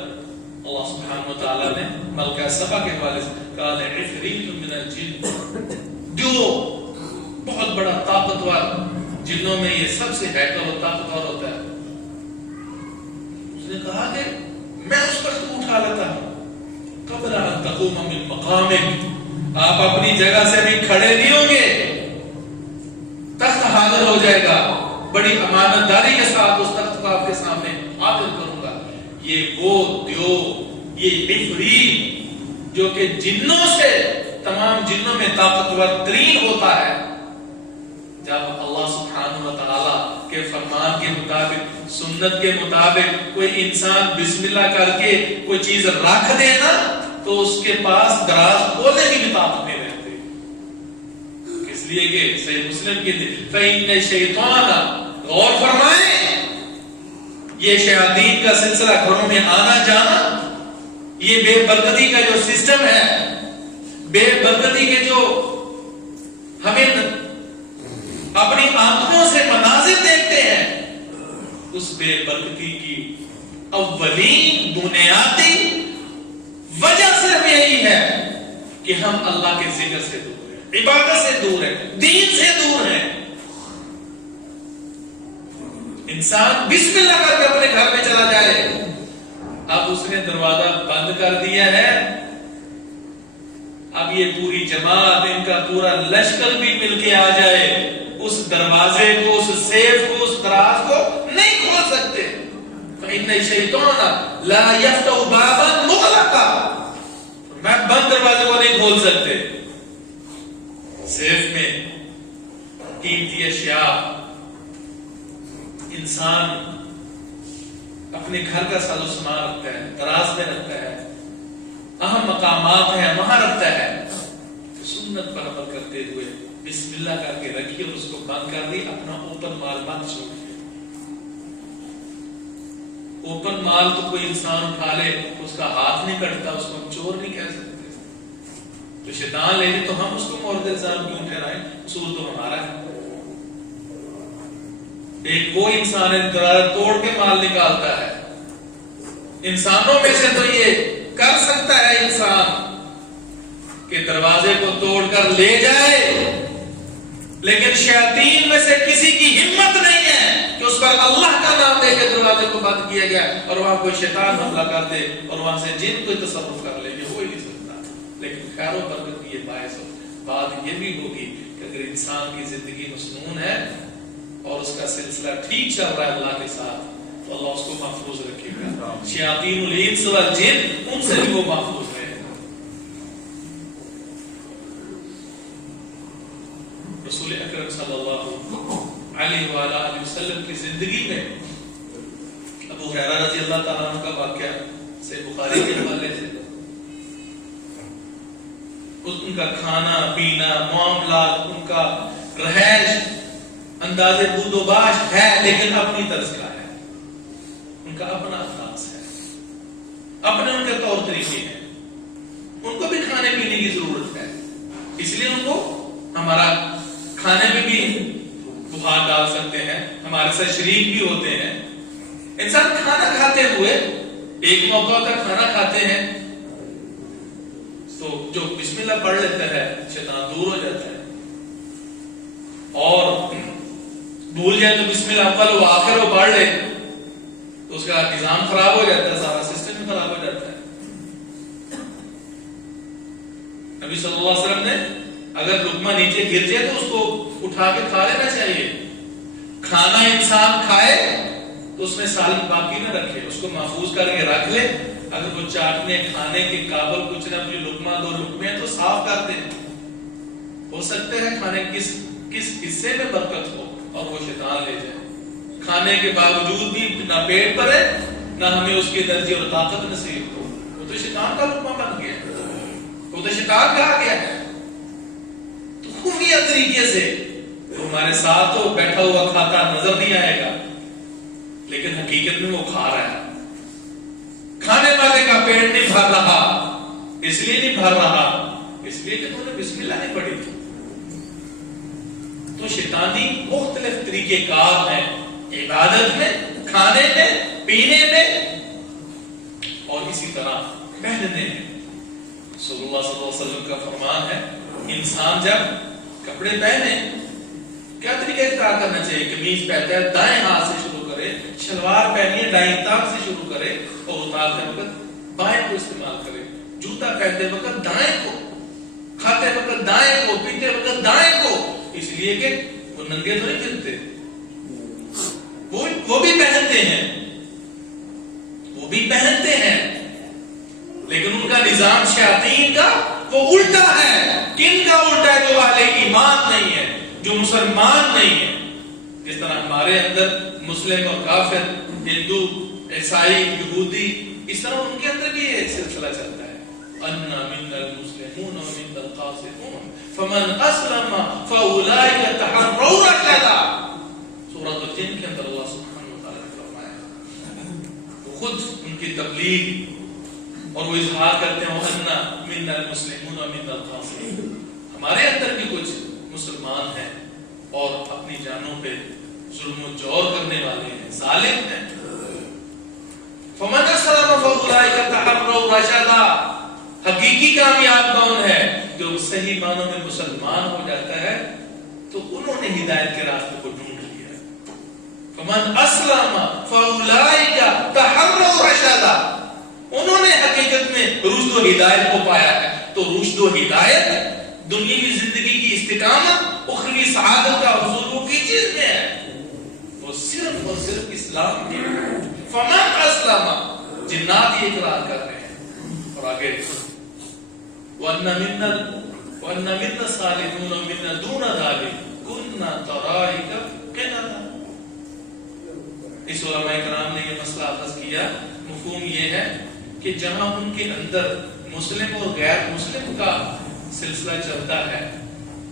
اللہ سبحانہ وتعالی نے ملکہ سبا کے حوالے سے کہا ہے عفریت من الجن، جو بہت بڑا طاقتور جنوں میں یہ سب سے ہیکر اور طاقتور ہوتا ہے، اس نے کہا کہ میں اس پر کو اٹھا لیتا ہوں قبل ان تقوم من مقامک، آپ اپنی جگہ سے بھی کھڑے نہیں ہوں گے، تخت حاضر ہو جائے گا، بڑی امانت داری کے ساتھ اس تخت کو آپ کے سامنے حاضر کروں گا۔ یہ وہ دیو، یہ عفریت جو کہ جنوں سے، تمام جنوں میں طاقتور ترین ہوتا ہے، جب اللہ سبحانہ وتعالی کے فرمان کے مطابق، سنت کے مطابق کوئی انسان بسم اللہ کر کے کوئی چیز رکھ دے نا، تو اس کے پاس دراز کھولنے کی بھی طاقت نہیں رہتی، اس لیے کہ صحیح مسلم کی فإن الشیطان، غور فرمائیں، یہ شیاطین کا سلسلہ گھروں میں آنا جانا، یہ بے برکتی کا جو سسٹم ہے، بے برکتی کے جو ہمیں اپنی آنکھوں سے مناظر دیکھتے ہیں، اس بے برکتی کی اولین بنیادی وجہ صرف یہی ہے کہ ہم اللہ کے ذکر سے دور ہیں، عبادت سے دور ہیں، دین سے دور ہیں۔ انسان بسم اللہ کر کے اپنے گھر میں چلا جائے، اب اس نے دروازہ بند کر دیا ہے، اب یہ پوری جماعت، ان کا پورا لشکر بھی مل کے آ جائے، اس دروازے کو، اس سیف کو، اس دراز کو نہیں کھول سکتے۔ فإن الشیطان لا یفتح بابا مغلقا، میں بند دروازے کو نہیں کھول سکتے۔ سیف میں قیمتی اشیاء انسان اپنے گھر کا ساز و سامان رکھتا ہے، دراز میں رکھتا ہے، اہم مقامات ہیں وہاں رکھتا ہے، سنت پر عمل کرتے ہوئے بسم اللہ کر کے رکھیے اور اس کو بند کر دی، اپنا اوپن مال مت چھوڑیے۔ اوپن مال تو کوئی انسان اٹھا لے، اس کا ہاتھ نہیں کٹتا، اس کو ہم چور نہیں کہہ سکتے، تو شیطان لے لے تو ہم اس کو مورد الزام کیوں ٹھہرائیں؟ اصول تو ہمارا ہے۔ ایک وہ انسان ہے دروازہ توڑ کے مال نکالتا ہے، انسانوں میں سے تو یہ کر سکتا ہے انسان کہ دروازے کو توڑ کر لے جائے، لیکن شیاطین میں سے کسی کی ہمت نہیں ہے کہ اس پر اللہ کا نام لے کے دروازے کو بند کیا گیا اور وہاں کوئی شیطان حملہ کر دے اور وہاں سے جن کوئی تصرف کر لے، یہ ہو ہی نہیں سکتا۔ لیکن خیر و برکت کی یہ باعث بات یہ بھی ہوگی کہ اگر انسان کی زندگی مسنون ہے اور اس کا سلسلہ ٹھیک چل رہا ہے اللہ کے ساتھ، تو اللہ اس کو محفوظ رکھے گا، شیاطین الانس والجن ان سے بھی وہ محفوظ رہے گا۔ رسول اکرم صلی اللہ علیہ وآلہ وسلم کی زندگی میں ابو ہریرہ رضی اللہ تعالیٰ عنہ کا واقعہ سے بخاری کے حوالے سے، ان کا کھانا پینا، معاملات، ان کا رہائش، انداز بود و باش ہے لیکن اپنی طرز کا ہے، ان کا اپنا انداز ہے، اپنے ان کے طور طریقے ہیں، ان کو بھی کھانے پینے کی ضرورت ہے، اس لیے ان کو ہمارا کھانے میں بھی وہ ہاتھ ڈال سکتے ہیں، ہمارے ساتھ شریک بھی ہوتے ہیں. انسان کھانا کھاتے ہوئے ایک موقع ہوتا ہے کھانا کھاتے ہیں تو جو بسم اللہ پڑھ لیتا ہے شیطان دور ہو جاتا ہے، اور بھول جائے تو بسم اللہ اول و آخر وہ پڑھ لے تو اس کا نظام خراب ہو جاتا ہے، سارا سسٹم خراب ہو جاتا ہے. نبی صلی اللہ علیہ وسلم نے اگر لقمہ نیچے گر جائے تو اس کو اٹھا کے کھا لینا چاہیے. کھانا انسان کھائے تو اس میں سالن باقی نہ رکھے، اس کو محفوظ کر کے رکھ لے. اگر وہ چاٹنے کھانے کے قابل کچھ نہ کچھ لقمہ دو لقمے تو صاف کر دے. ہو سکتے ہیں کھانے کس حصے میں برکت ہو اور وہ شیطان لے جائے. کھانے کے باوجود بھی نہ پیٹ بھرے نہ ہمیں اس کی انرجی اور طاقت نصیب ہو، وہ تو شیطان کا لقمہ بن گیا، وہ تو شیطان کا آ گیا ہے. تو خفیہ طریقے سے وہ ہمارے ساتھ تو بیٹھا ہوا کھاتا نظر نہیں آئے گا، لیکن حقیقت میں وہ کھا رہا ہے. کھانے والے کا پیٹ نہیں بھر رہا، اس لیے نہیں بھر رہا اس لیے کہ انہوں نے بسم اللہ نہیں پڑھی تھی. تو شیطانی مختلف طریقے کار ہیں عبادت میں، کھانے میں، پینے میں اور اسی طرح پہننے میں. رسول اللہ صلی اللہ علیہ وسلم کا فرمان ہے انسان جب کپڑے پہنے کیا طریقہ اختیار کرنا چاہیے. قمیض پہنتا ہے دائیں ہاتھ سے شروع کرے، شلوار پہنیے دائیں طرف سے شروع کرے اور اتارتے وقت بائیں کو استعمال کرے. جوتا پہنتے وقت دائیں کو، کھاتے وقت دائیں کو، پیتے وقت دائیں کو، اس لیے کہ وہ ننگے تو نہیں پھرتے. وہ بھی پہنتے ہیں، وہ بھی پہنتے ہیں، لیکن ان کا نظام شیاطین کا وہ الٹا ہے. کن کا الٹا ہے؟ جو اہل ایمان نہیں ہے، جو مسلمان نہیں ہے. جس طرح ہمارے اندر مسلم اور کافر، ہندو، عیسائی، یہودی، اس طرح ان کے اندر بھی یہ سلسلہ چلتا ہے. انا منا المسلمون ومنا القاسطون فمن اسلم فاولئک تحروا رشدا. سورۃ الجن کے اندر اللہ سبحانہ و تعالی نے فرمایا خود ان کی تبلیغ اور وہ اظہار کرتے ہیں انا منا المسلمون ومنا القاسطون. ہمارے اندر بھی کچھ مسلمان ہیں اور اپنی جانوں پہ ظلم و جور کرنے والے ہیں، ظالم ہیں. فمن اسلم فاولئک تحروا رشدا. حقیقی کامیاب کون ہے؟ جو صحیح معنوں میں مسلمان ہو جاتا ہے تو انہوں نے ہدایت کے راستے کو ڈھونڈ لیا. فمن اسلم فاولئک تحروا رشدا. انہوں نے حقیقت میں رشد و ہدایت کو پایا ہے. تو رشد و ہدایت دنیاوی زندگی کی استقامت، اخروی سعادت کا حصول وہ کی چیز میں ہے، وہ صرف اور صرف اسلام کی. فمن اسلم، جنات یہ اقرار کر رہے ہیں. اور آگے وَأَنَّ مِنَّا الصَّالِحُونَ وَمِنَّا دُونَ ذَلِكَ كُنَّا طَرَائِقَ قِدَدًا. اس علماء کرام نے یہ مسئلہ اخذ کیا. مفہوم یہ ہے کہ جہاں ان کے اندر مسلم اور غیر مسلم کا سلسلہ چلتا ہے،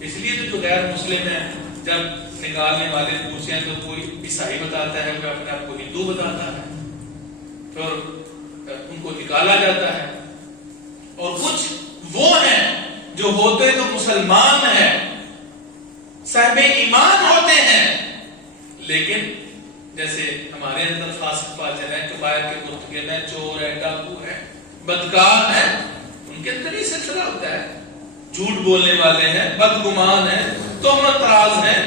اس لیے تو جو غیر مسلم ہے جب نکالنے والے پوچھیں تو کوئی عیسائی بتاتا ہے، کوئی اپنے آپ کو ہندو بتاتا ہے، پھر ان کو نکالا جاتا ہے. اور کچھ وہ ہیں جو ہوتے تو مسلمان ہیں، صاحب ایمان ہوتے ہیں، لیکن جیسے ہمارے اندر فاسق فاجر ہیں، کبائر کے مرتکب ہیں، چور ہیں، ڈاکو ہیں، بدکار ہیں، ان کے اندر یہ سلسلہ ہوتا ہے. جھوٹ بولنے والے ہیں، بدگمان ہیں، تہمت طراز ہیں،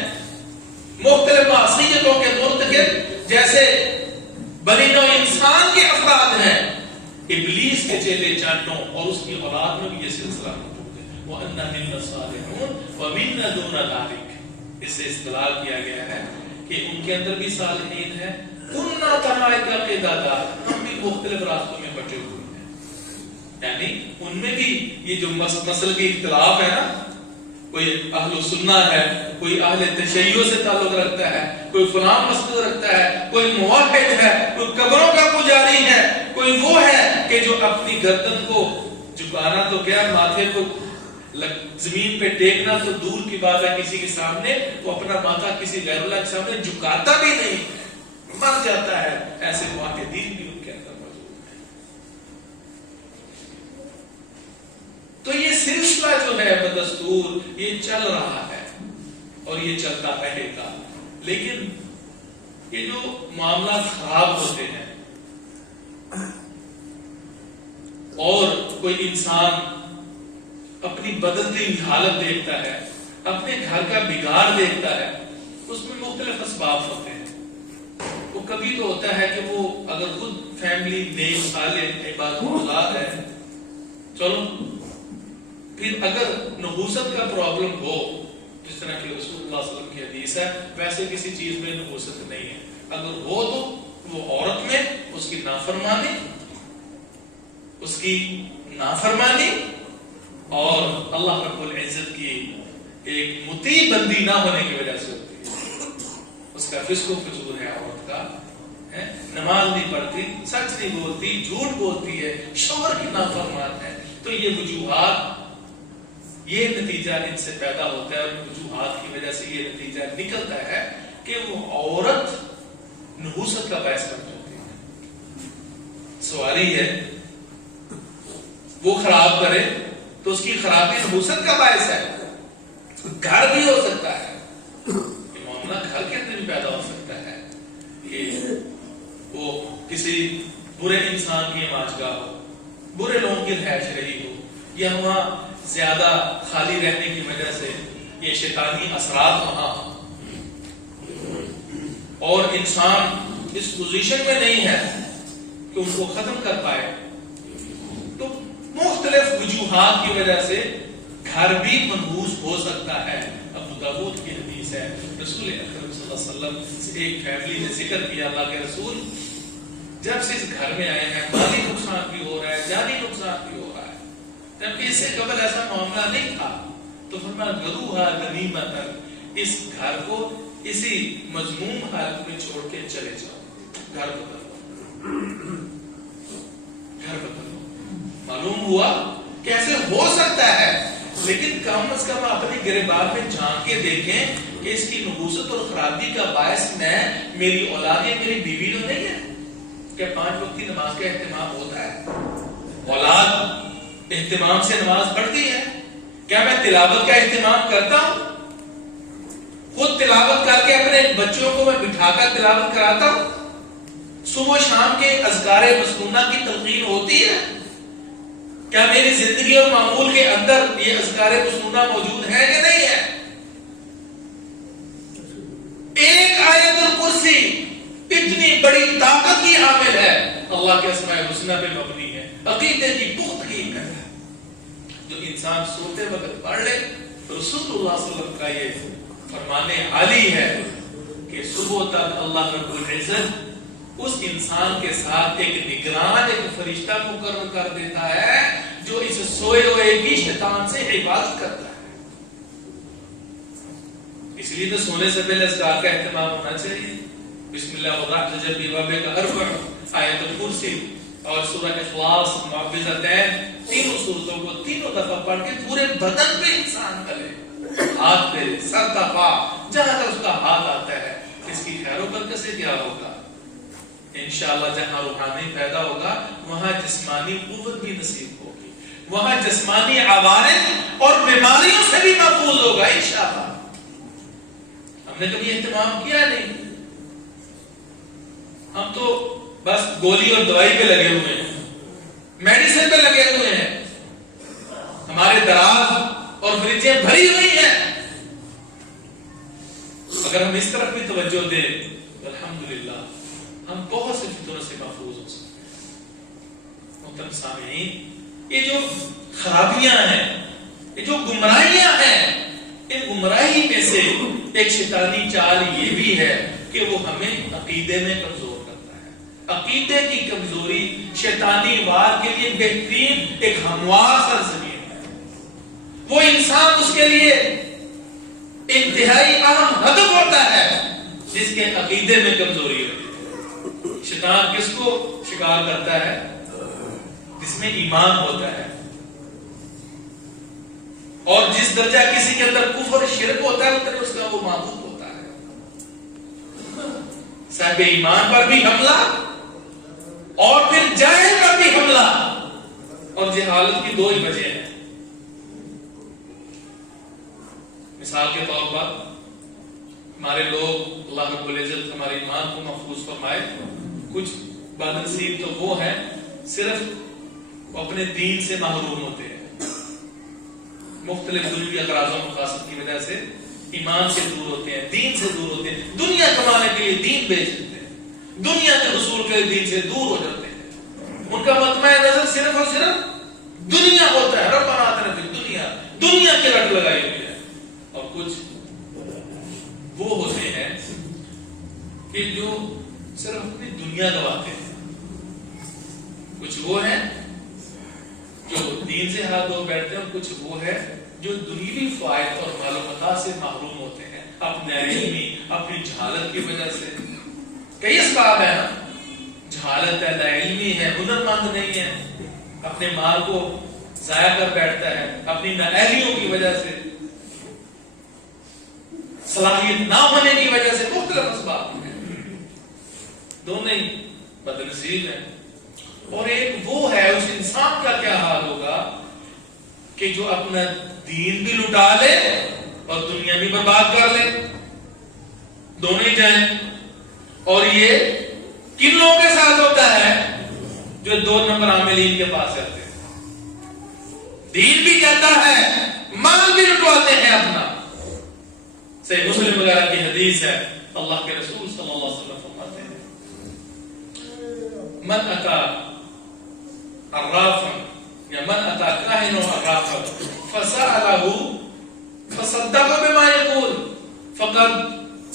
مختلف معصیتوں کے مرتکب جیسے بنی نوع انسان کے افراد ہیں. ابلیس کے چیلے چانٹوں اور اس کی اولاد میں بھی یہ سلسلہ موجود ہے. وَأَنَّ مِنَّا الصَّالِحُونَ وَمِنَّا دُونَ ذَلِكَ. اس سے استدلال کیا گیا ہے کہ ان کے اندر بھی صالحین ہیں. كُنَّا طَرَائِقَ قِدَدًا. ہم بھی مختلف راستوں میں بٹے ہوئے ہیں. یعنی ان میں بھی یہ جو مسئلے کی اختلاف ہے نا، کوئی اہل سنہ ہے، کوئی اہل تشیع سے تعلق رکھتا ہے، کوئی فلاں مسئلہ رکھتا ہے، کوئی موحد ہے، کوئی قبروں کا پجاری ہے، کوئی وہ ہے کہ جو اپنی گردن کو جھکانا تو کیا، ماتھے کو زمین پہ ٹیکنا تو دور کی بات ہے کسی کے سامنے، وہ اپنا ماتھا کسی غیر اللہ کے سامنے جھکاتا بھی نہیں، مر جاتا ہے. ایسے موحدین بھی ان کے اندر موجود ہیں. تو یہ سلسلہ جو ہے بدستور یہ چل رہا ہے اور یہ چلتا رہے گا. لیکن یہ جو معاملات خراب ہوتے ہیں اور کوئی انسان اپنی بدلتی حالت دیکھتا ہے، اپنے گھر کا بگاڑ دیکھتا ہے، اس میں مختلف اسباب ہوتے ہیں. وہ کبھی تو ہوتا ہے کہ وہ اگر خود فیملی نیک صالح عبادت گزار ہے، چلو پھر اگر نحوست کا پرابلم ہو، جس طرح کہ رسول اللہ صلی اللہ علیہ وسلم کی حدیث ہے، ویسے کسی چیز میں نحوست نہیں ہے، اگر ہو تو وہ عورت میں اس کی نافرمانی اور اللہ رب العزت کی ایک مطیع بندی نہ ہونے کی وجہ سے ہوتی ہے. اس کا فسق و فجور ہے، عورت کا نماز نہیں پڑھتی، سچ نہیں بولتی، جھوٹ بولتی ہے، شوہر کی نافرمان ہے. تو یہ وجوہات، یہ نتیجہ ان سے پیدا ہوتا ہے، اور وجوہات کی وجہ سے یہ نتیجہ نکلتا ہے کہ وہ عورت نحوست کا باعث بن جاتی ہے. سوال یہ ہے وہ خراب کرے تو اس کی خرابی نحوست کا باعث ہے. گھر بھی ہو سکتا ہے، یہ معاملہ گھر کے اندر بھی پیدا ہو سکتا ہے کہ وہ کسی برے انسان کی ماجگاہ ہو، برے لوگوں کی رہائش رہی ہو، یا وہاں زیادہ خالی رہنے کی وجہ سے یہ شیطانی اثرات وہاں ہوں، اور انسان اس پوزیشن میں نہیں ہے کہ ان کو ختم کر پائے. تو مختلف وجوہات کی وجہ سے گھر بھی منحوس ہو سکتا ہے. ابو داؤد کی حدیث ہے، رسول اکرم صلی اللہ علیہ وسلم سے ایک فیملی نے ذکر کیا، اللہ کے رسول جب سے اس گھر میں آئے ہیں مالی نقصان بھی ہو رہا ہے، جانی نقصان بھی ہو رہا ہے، جبکہ اس سے قبل ایسا معاملہ نہیں تھا. تو فرمایا غروہا غنیمۃ، اس گھر کو اسی مذموم حالت میں چھوڑ کے چلے جاؤ، گھر بدلو. معلوم ہوا کیسے ہو سکتا ہے، لیکن کم از کم اپنی گریبان میں جھانک کے دیکھیں کہ اس کی نحوست اور خرابی کا باعث میں، میری اولاد یا میری بیوی تو نہیں ہے. کیا 5 وقت کی نماز کا اہتمام ہوتا ہے؟ اولاد اہتمام سے نماز پڑھتی ہے؟ کیا میں تلاوت کا اہتمام کرتا ہوں؟ خود تلاوت کر کے اپنے بچوں کو میں بٹھا کر تلاوت کراتا ہوں؟ صبح شام کے اذکار مسنونہ کی تلقین ہوتی ہے؟ کیا میری زندگی اور معمول کے اندر یہ اذکار مسنونہ موجود ہے کہ نہیں ہے؟ ایک آیت الکرسی اتنی بڑی طاقت کی حامل ہے، اللہ کے اسماء الحسنی پہ مبنی ہے، عقیدے کی پختگی ہے. جو انسان سوتے وقت پڑھ لے، رسول اللہ صلی اللہ علیہ وسلم کا یہ فرمانے عالی ہے کہ صبح تک اللہ رب العزت اس انسان کے ساتھ ایک نگران، ایک فرشتہ مقرر کر دیتا ہے جو اس سوئے ہوئے کی شیطان سے حفاظت کرتا ہے. اس لیے تو سونے سے پہلے اذکار کا اہتمام ہونا چاہیے. بسم اللہ الرحمن الرحیم کا اربع، آیت الکرسی اور سورہ اخلاص، معوذتین، تینوں صورتوں کو تینوں دفعہ پڑھ کے پورے بدن پہ انسان کرے، ہاتھ پہ، سر دفعہ، جہاں تک اس کا ہاتھ آتا ہے. اس کی خیر و برکت سے کیا ہوگا؟ انشاءاللہ جہاں روحانی پیدا ہوگا وہاں جسمانی قوت بھی نصیب ہوگی، وہاں جسمانی عوارض اور بیماریوں سے بھی محفوظ ہوگا انشاءاللہ. ہم نے کبھی اہتمام کیا نہیں، ہم تو بس گولی اور دوائی پہ لگے ہوئے ہیں، میڈیسن پہ لگے ہوئے ہیں، ہمارے دراز اور فریجیں بھری ہوئی ہیں. اگر ہم اس طرف بھی توجہ دیں تو الحمدللہ ہم بہت سے فتنوں سے محفوظ ہو سکتے ہیں. محترم سامعین، یہ جو خرابیاں ہیں، یہ جو گمراہیاں ہیں، ان گمراہی میں سے ایک شیطانی چال یہ بھی ہے کہ وہ ہمیں عقیدے میں کمزور کرتا ہے. عقیدے کی کمزوری شیطانی وار کے لیے بہترین ایک ہموار سرزمین ہے. وہ انسان اس کے لیے انتہائی اہم ہدف ہوتا ہے جس کے عقیدے میں کمزوری ہوتی ہے. شیطان کس کو شکار کرتا ہے؟ جس میں ایمان ہوتا ہے. اور جس درجہ کسی کے اندر کفر شرک ہوتا ہے اس کا وہ معبود ہوتا ہے. صاحب ایمان پر بھی حملہ اور پھر جاہل پر بھی حملہ. اور جہالت کی 2 ہی وجہ ہیں. مثال کے طور پر ہمارے لوگ اللہ رب العزت ہماری ایمان کو محفوظ فرمائے، کچھ بدنصیب تو وہ ہیں صرف اپنے دین سے محروم ہوتے ہیں، مختلف دنیا اغراض و مقاصد کی وجہ سے ایمان سے دور ہوتے ہیں، دین سے دور ہوتے ہیں، دنیا کمانے کے لیے دین بیچ دیتے ہیں، دنیا کے حصول کے دین سے دور ہو جاتے ہیں، ان کا مطمع نظر صرف اور صرف دنیا ہوتا ہے، ربنا آتنا فی الدنیا، دنیا کی رٹ لگائی ہوئی ہے۔ اور کچھ وہ ہوتے ہیں کہ جو صرف اپنی دنیا گواتے ہیں، کچھ وہ ہیں جو دین سے ہاتھ دھو بیٹھتے ہیں، اور کچھ وہ ہے جو دنیوی فوائد اور مال و متاع سے محروم ہوتے ہیں اپنے علمی، اپنی جہالت کی وجہ سے۔ کئی اسباب ہیں نا، جہالت ہے، لا علمی ہے، ہنر مند نہیں ہے، اپنے مال کو ضائع کر بیٹھتا ہے اپنی نااہلیوں کی وجہ سے، صلاحیت نہ ہونے کی وجہ سے، مختلف اسباب ہیں، دونوں ہی بدنصیب ہیں۔ اور ایک وہ ہے، اس انسان کا کیا حال ہوگا کہ جو اپنا دین بھی لٹا لے اور دنیا بھی برباد کر لے، دونوں ہی جائیں۔ اور یہ کن لوگوں کے ساتھ ہوتا ہے؟ جو 2 نمبر عاملین کے پاس رہتے ہیں، دین بھی کہتا ہے، مال بھی لٹواتے ہیں اپنا۔ صحیح مسلم وغیرہ کی حدیث ہے، اللہ کے رسول صلی اللہ علیہ وسلم فرماتے ہیں، من اتا عرافا یا من اتا کاہن عرافا فسألہ فصدق بما یقول فقد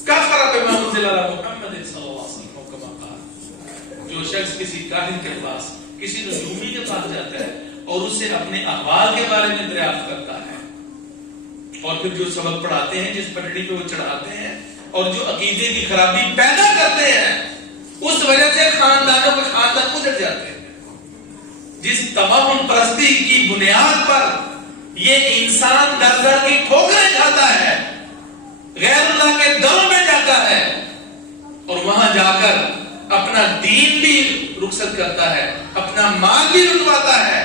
کفر بما انزل علی محمد صلی اللہ علیہ وسلم، کما قال۔ جو شخص کسی کاہن کے پاس، کسی نجومی کے پاس جاتا ہے اور اس سے اپنے احوال کے بارے میں دریافت کرتا ہے، اور پھر جو سبق پڑھاتے ہیں، جس پٹڑی پہ وہ چڑھاتے ہیں، اور جو عقیدے کی خرابی پیدا کرتے ہیں، اس وجہ سے خاندانوں کے خاندان گزر جاتے ہیں۔ جس توہم پرستی کی بنیاد پر یہ انسان در در کی ٹھوکریں کھاتا ہے، غیر اللہ کے دروں میں جاتا ہے، اور وہاں جا کر اپنا دین بھی رخصت کرتا ہے، اپنا مال بھی لٹواتا ہے،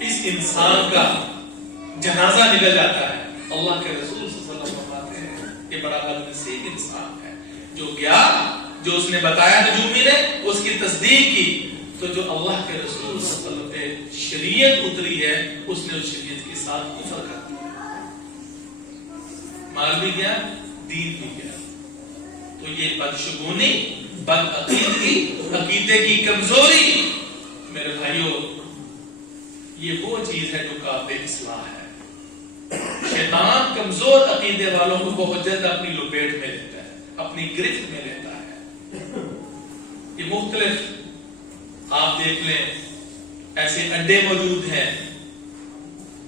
اس انسان کا جنازہ نکل جاتا ہے۔ اللہ کے رسول صلی اللہ علیہ وسلم فرماتے ہیں یہ بڑا بدنصیب انسان ہے، جو گیا، جو اس نے بتایا نجومی نے، اس کی تصدیق کی، تو جو اللہ کے رسول صلی اللہ علیہ وسلم پہ شریعت اتری ہے، اس نے اس شریعت کے ساتھ کفر کر دیا، مال بھی گیا، دین بھی گیا۔ تو یہ بدشگونی، بدعقیدگی، عقیدے کی کمزوری، میرے بھائیوں، یہ وہ چیز ہے جو قابل اصلاح ہے۔ شیطان کمزور عقیدے والوں کو بہت جلد اپنی لپیٹ میں لیتا ہے، اپنی گرفت میں لیتا ہے۔ یہ مختلف آپ دیکھ لیں، ایسے اڈے موجود ہیں،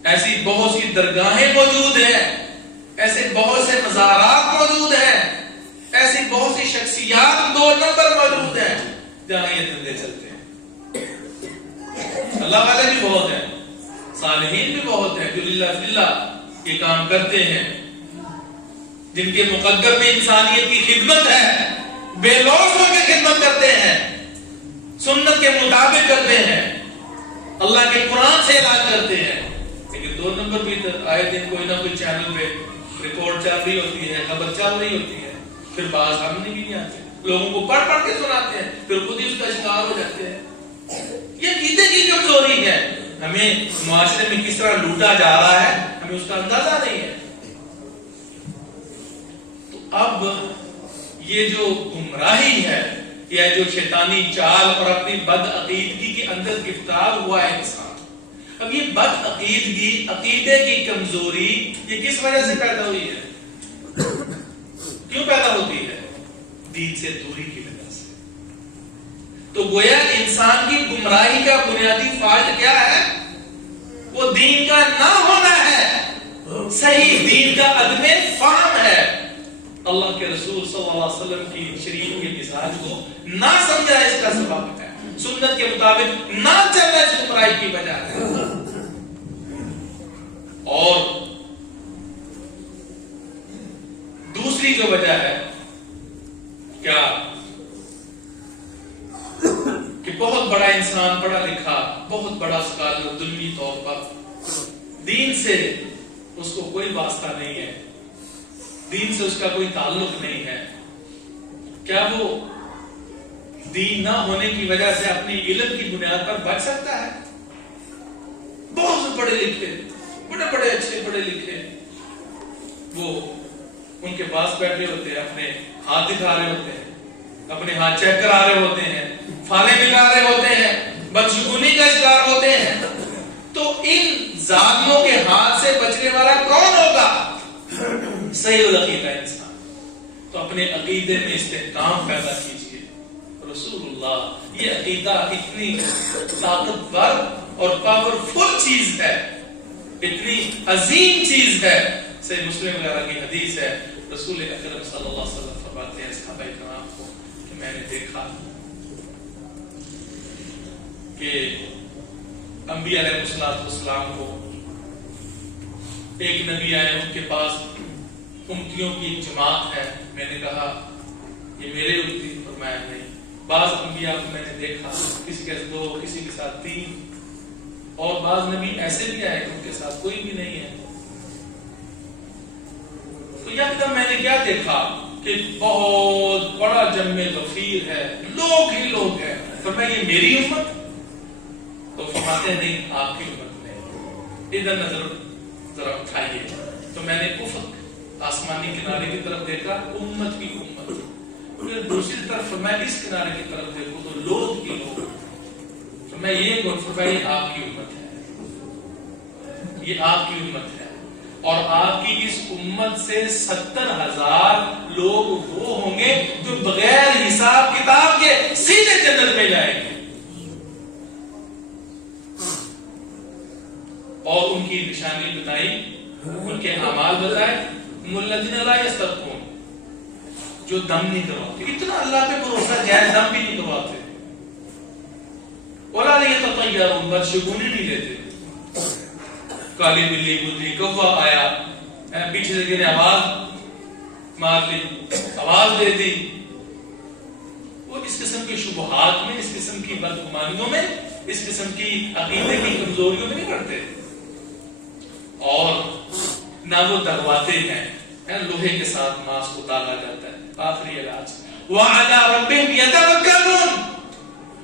ایسی بہت سی درگاہیں موجود ہیں، ایسے بہت سے مزارات موجود ہیں، ایسی بہت سی شخصیات 2 نمبر موجود ہیں جہاں یہ دھندے چلتے ہیں۔ اللہ والے بھی بہت ہیں، صالحین بھی بہت ہیں جو للہ فی اللہ یہ کام کرتے ہیں، جن کے مقدر میں انسانیت کی خدمت ہے، بے لوث ہو کے خدمت کرتے ہیں، سنت کے مطابق کرتے ہیں، اللہ کے قرآن سے علاج کرتے ہیں۔ لیکن 2 نمبر بھی آئے دن کوئی نہ کوئی چینل پہ رپورٹ چل رہی ہوتی ہے، خبر چل رہی ہوتی ہے، پھر باز سامنے بھی نہیں آتے، لوگوں کو پڑھ پڑھ کے سناتے ہیں، پھر خود ہی اس کا شکار ہو جاتے ہیں۔ یہ عقیدے کی کمزوری ہے، ہمیں معاشرے میں کس طرح لوٹا جا رہا ہے ہمیں اس کا اندازہ نہیں ہے۔ تو اب یہ جو گمراہی ہے، یہ جو شیطانی چال اور اپنی بد عقیدگی کے اندر گرفتار ہوا ہے انسان، اب یہ بد عقیدگی، عقیدے کی کمزوری، یہ کس وجہ سے پیدا ہوئی ہے؟ کیوں پیدا ہوتی ہے؟ دین سے دوری کی وجہ سے۔ تو گویا انسان کی گمراہی کا بنیادی فالٹ کیا ہے؟ وہ دین کا نہ ہونا ہے، صحیح دین کا عدم فہم ہے، اللہ کے رسول صلی اللہ علیہ وسلم کی شریعت کے مزاج کو نہ سمجھا، اس کا سبب ہے، سنت کے مطابق نہ چلنا اس گمراہی کی وجہ ہے۔ اور دوسری جو وجہ ہے کیا کہ بہت بڑا انسان، پڑھا لکھا، بہت بڑا سکالر دنیوی طور پر، دین سے اس کو کوئی واسطہ نہیں ہے، دین سے اس کا کوئی تعلق نہیں ہے، کیا وہ دین نہ ہونے کی وجہ سے اپنی علم کی بنیاد پر بچ سکتا ہے؟ بہت سے پڑھے لکھے، بڑے اچھے پڑھے لکھے، وہ ان کے پاس بیٹھے ہوتے ہیں، اپنے ہاتھ دکھا رہے ہوتے ہیں، اپنے ہاتھ چیک کرا رہے ہوتے ہیں، فالے دکھا رہے ہوتے ہیں، بدشگونی کا شکار ہوتے ہیں. تو ان ظالموں کے ہاتھ سے بچنے والا کون ہوگا؟ صحیح العقیدہ انسان. تو اپنے عقیدے میں استحکام پیدا کیجیے. رسول اللہ، یہ عقیدہ اتنی طاقتور اور پاورفل چیز ہے، اتنی عظیم چیز ہے. صحیح مسلم وغیرہ کی حدیث ہے، رسول اکرم صلی اللہ علیہ وسلم فرماتے ہیں صحابہ کرام کو کہ میں نے دیکھا کہ انبیاء علیہ السلام کو ایک نبی آئے، ان کے پاس امتیوں کی ایک جماعت ہے. میں نے کہا یہ میرے امتی؟ فرمایا نہیں. بعض انبیاء کو میں نے دیکھا، کسی کے ساتھ 2، کسی کے ساتھ 3، اور بعض نبی ایسے بھی آئے کہ ان کے ساتھ کوئی بھی نہیں ہے. تو یکدم میں نے کیا دیکھا کہ بہت بڑا جمع غفیر ہے، لوگ ہی لوگ ہیں. فرمایا یہ میری امت؟ تو فرماتے ہیں نہیں، آپ کی امت نہیں. ادھر نظر ذرا اٹھائیے. تو میں نے افق آسمانی کنارے کی طرف دیکھا، امت کی امت. پھر دوسری طرف فرمایا اس کنارے کی طرف دیکھو تو لوگ ہی لوگ. فرمایا یہ کون؟ فرمایا یہ آپ کی امت ہے، یہ آپ کی امت ہے. اور آپ کی اس امت سے 70,000 لوگ وہ ہوں گے جو بغیر حساب کتاب کے سیدھے جنت میں جائیں گے. اور ان کی نشانی بتائی، ان کے اعمال بتائے. الذین لا یسترقون، جو دم نہیں کرواتے. اتنا اللہ پہ بھروسہ جائز، دم بھی نہیں کرواتے. ولا یتطیرون، بدشگونی نہیں لیتے. کالی بلی گزری، کوا آیا، پیچھے سے کسی نے آواز مار لی، آواز دے دی. وہ اس قسم کی شبہات میں، اس قسم کی بدگمانیوں میں، اس قسم کی عقیدے کی کمزوریوں میں نہیں پڑتے. اور نہ وہ دغواتے ہیں، لوہے کے ساتھ ماس کو داغا جاتا ہے، آخری علاج. وَعَلَىٰ رَبِّهِمْ يَتَوَكَّلُونَ،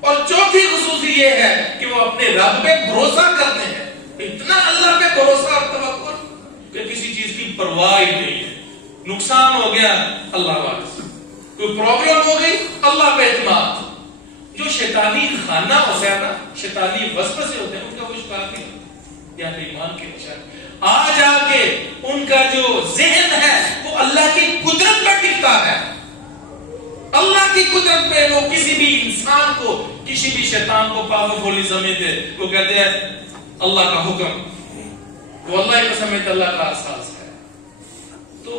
اور چوتھی خصوصی یہ ہے کہ وہ اپنے رب پہ بھروسہ کرتے ہیں. اتنا اللہ پہ بھروسہ اور توکل کہ کسی چیز کی پرواہ ہی نہیں ہے. نقصان ہو گیا اللہ واپس، کوئی پرابلم ہو گئی اللہ پہ اعتماد. جو شیطانی خانہ ہوتا ہے نا، شیطانی وسوسے ہوتے ہیں، ان کا وہ شکار نہیں ہوتا. یا ایمان کے نشان آ جا کے ان کا جو ذہن ہے وہ اللہ کی قدرت پر ٹکتا ہے. اللہ کی قدرت پہ وہ کسی بھی انسان کو، کسی بھی شیطان کو پاورفلی سمجھتے. وہ کہتے ہیں اللہ کا حکم، وہ اللہ کی قسم ہے، اللہ کا احساس ہے. تو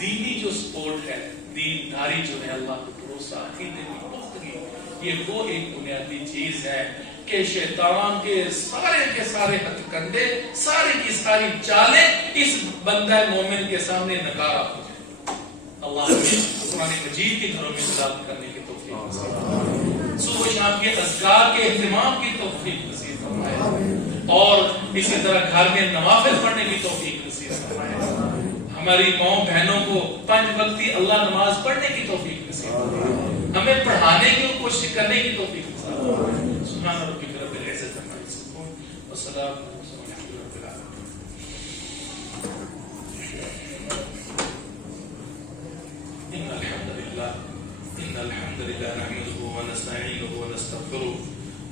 دینی جو سپورٹ ہے، دین داری جو ہے، اللہ کو بھروسہ، عقیدے کی پختگی، یہ وہ ایک بنیادی چیز ہے کہ شیطان کے سارے ہتھ کنڈے، ساری کی ساری چالیں اس بندہ مومن کے سامنے نکارا ہو جائے. اللہ نے قرآن مجید کے گھروں میں تلاوت کرنے کی توفیق نصیب فرمائے، صبح شام کے اذکار کے اہتمام کی توفیق نصیب فرمائے، اور اسی طرح گھر میں نوافل پڑھنے کی توفیق نصیب فرمائے. ہماری ماؤں بہنوں کو 5 وقتی اللہ نماز پڑھنے کی توفیق نصیب فرمائے. ہمیں پڑھانے کی کوشش کرنے کی توفیق نصیب فرمائے. سبحان ربک رب العزت عما یصفون والسلام علی المرسلین والحمد للہ رب العالمین. ان الحمد لله نحمده ونستعينه ونستغفره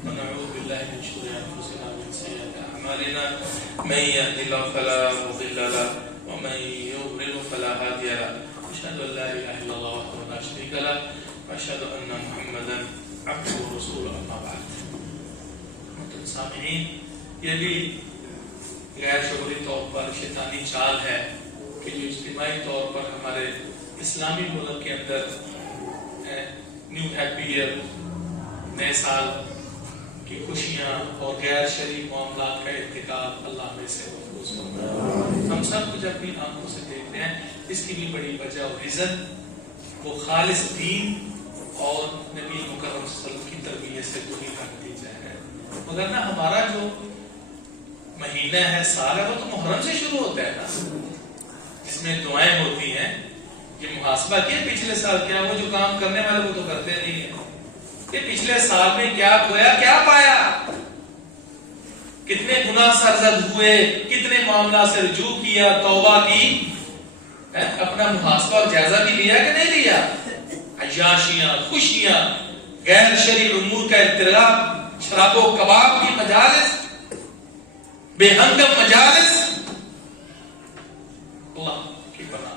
ونعوذ بالله من شرور انفسنا ومن سيئات اعمالنا. من يهد الله فلا مضل له ومن يضلل فلا هادي له. اشهد ان لا اله الا الله وحده لا شريك له واشهد ان محمدا عبده ورسوله. اما بعد. سامعین، یہ بھی غیر شعوری طور پر شیطانی چال ہے کہ جو اجتماعی طور پر ہمارے اسلامی ملک کے اندر نیو ہیپی ایئر، نئے سال کی خوشیاں اور غیر شرعی معاملات کا ارتکاب اللہ میں سے محفوظ فرمائے. ہم سب کچھ اپنی آنکھوں سے دیکھتے ہیں. اس کی بھی بڑی وجہ اور ریزن وہ خالص دین اور نبی مکرم صلی اللہ علیہ وسلم کی تربیت سے پوری کا نتیجہ ہے. مگر نا ہمارا جو مہینہ ہے، سال ہے، وہ تو محرم سے شروع ہوتا ہے نا. جس میں دعائیں ہوتی ہیں، یہ محاسبہ کیا پچھلے سال کیا وہ جو کام کرنے والے وہ تو کرتے نہیں ہیں، کہ پچھلے سال میں کیا کھویا کیا پایا، کتنے گناہ سرزد ہوئے، کتنے معاملات سے رجوع کیا، توبہ کی، اپنا محاسبہ اور جائزہ بھی لیا کہ نہیں لیا؟ عیاشیاں، خوشیاں، غیر شرعی امور کا ارتکاب، شراب و کباب کی مجالس، بے ہنگم مجالس، اللہ کی پناہ۔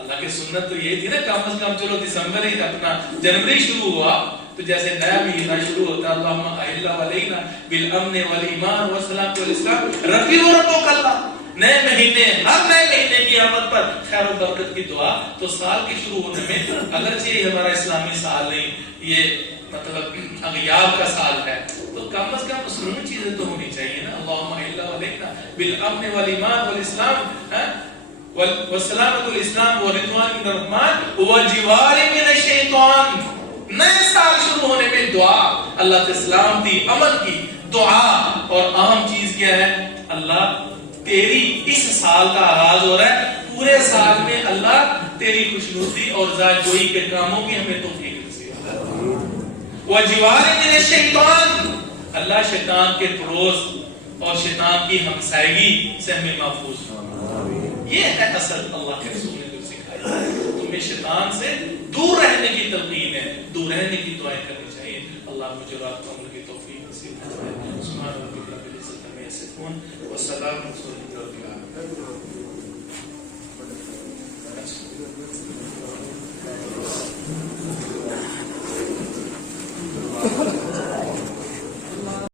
اللہ کی سنت تو یہ تھی نا، کم از کم چلو دسمبر ہی اپنا جنوری شروع ہوا تو جیسے نیا مہینہ شروع ہوتا، اللہم اہلنا ولینا بالامن والایمان والسلام والاسلام رفیع و ربک اللہ، نئے مہینے، ہر نئے مہینے کی آمد پر خیر و برکت کی دعا۔ تو سال کے شروع ہونے میں اگرچہ یہ ہمارا اسلامی سال نہیں، یہ مطلب اغیاب کا سال ہے، تو کم از کم مسلم چیزیں تو ہونی چاہیے نا، اللہم اہلنا ولینا بالامن والایمان والاسلام والسلامۃ الاسلام ورضوان من الرحمن وجوار من الشیطان۔ نئے سال شروع ہونے میں دعا، اللہ سے سلامتی، امن کی دعا، اور اہم چیز کیا ہے؟ اللہ تیری اس سال کا آغاز ہو رہا ہے، پورے سال میں اللہ تیری خوشنودی اور ذات جوئی کے کاموں کی ہمیں توفیق نصیب۔ وجوار من الشیطان، اللہ شیطان کے پڑوس اور شیطان کی ہمسائیگی سے ہمیں محفوظ فرمائے۔ یہ ہے اصل اللہ کے رسول نے جو سکھایا، تمہیں شیطان سے دور رہنے کی تلقین ہے، دور رہنے کی دعائیں کرنی چاہیے۔ اللہ مجھے اور آپ کو عمل کی توفیق نصیب فرمائے۔ سبحان ربک رب العزت عما یصفون وسلام علی المرسلین۔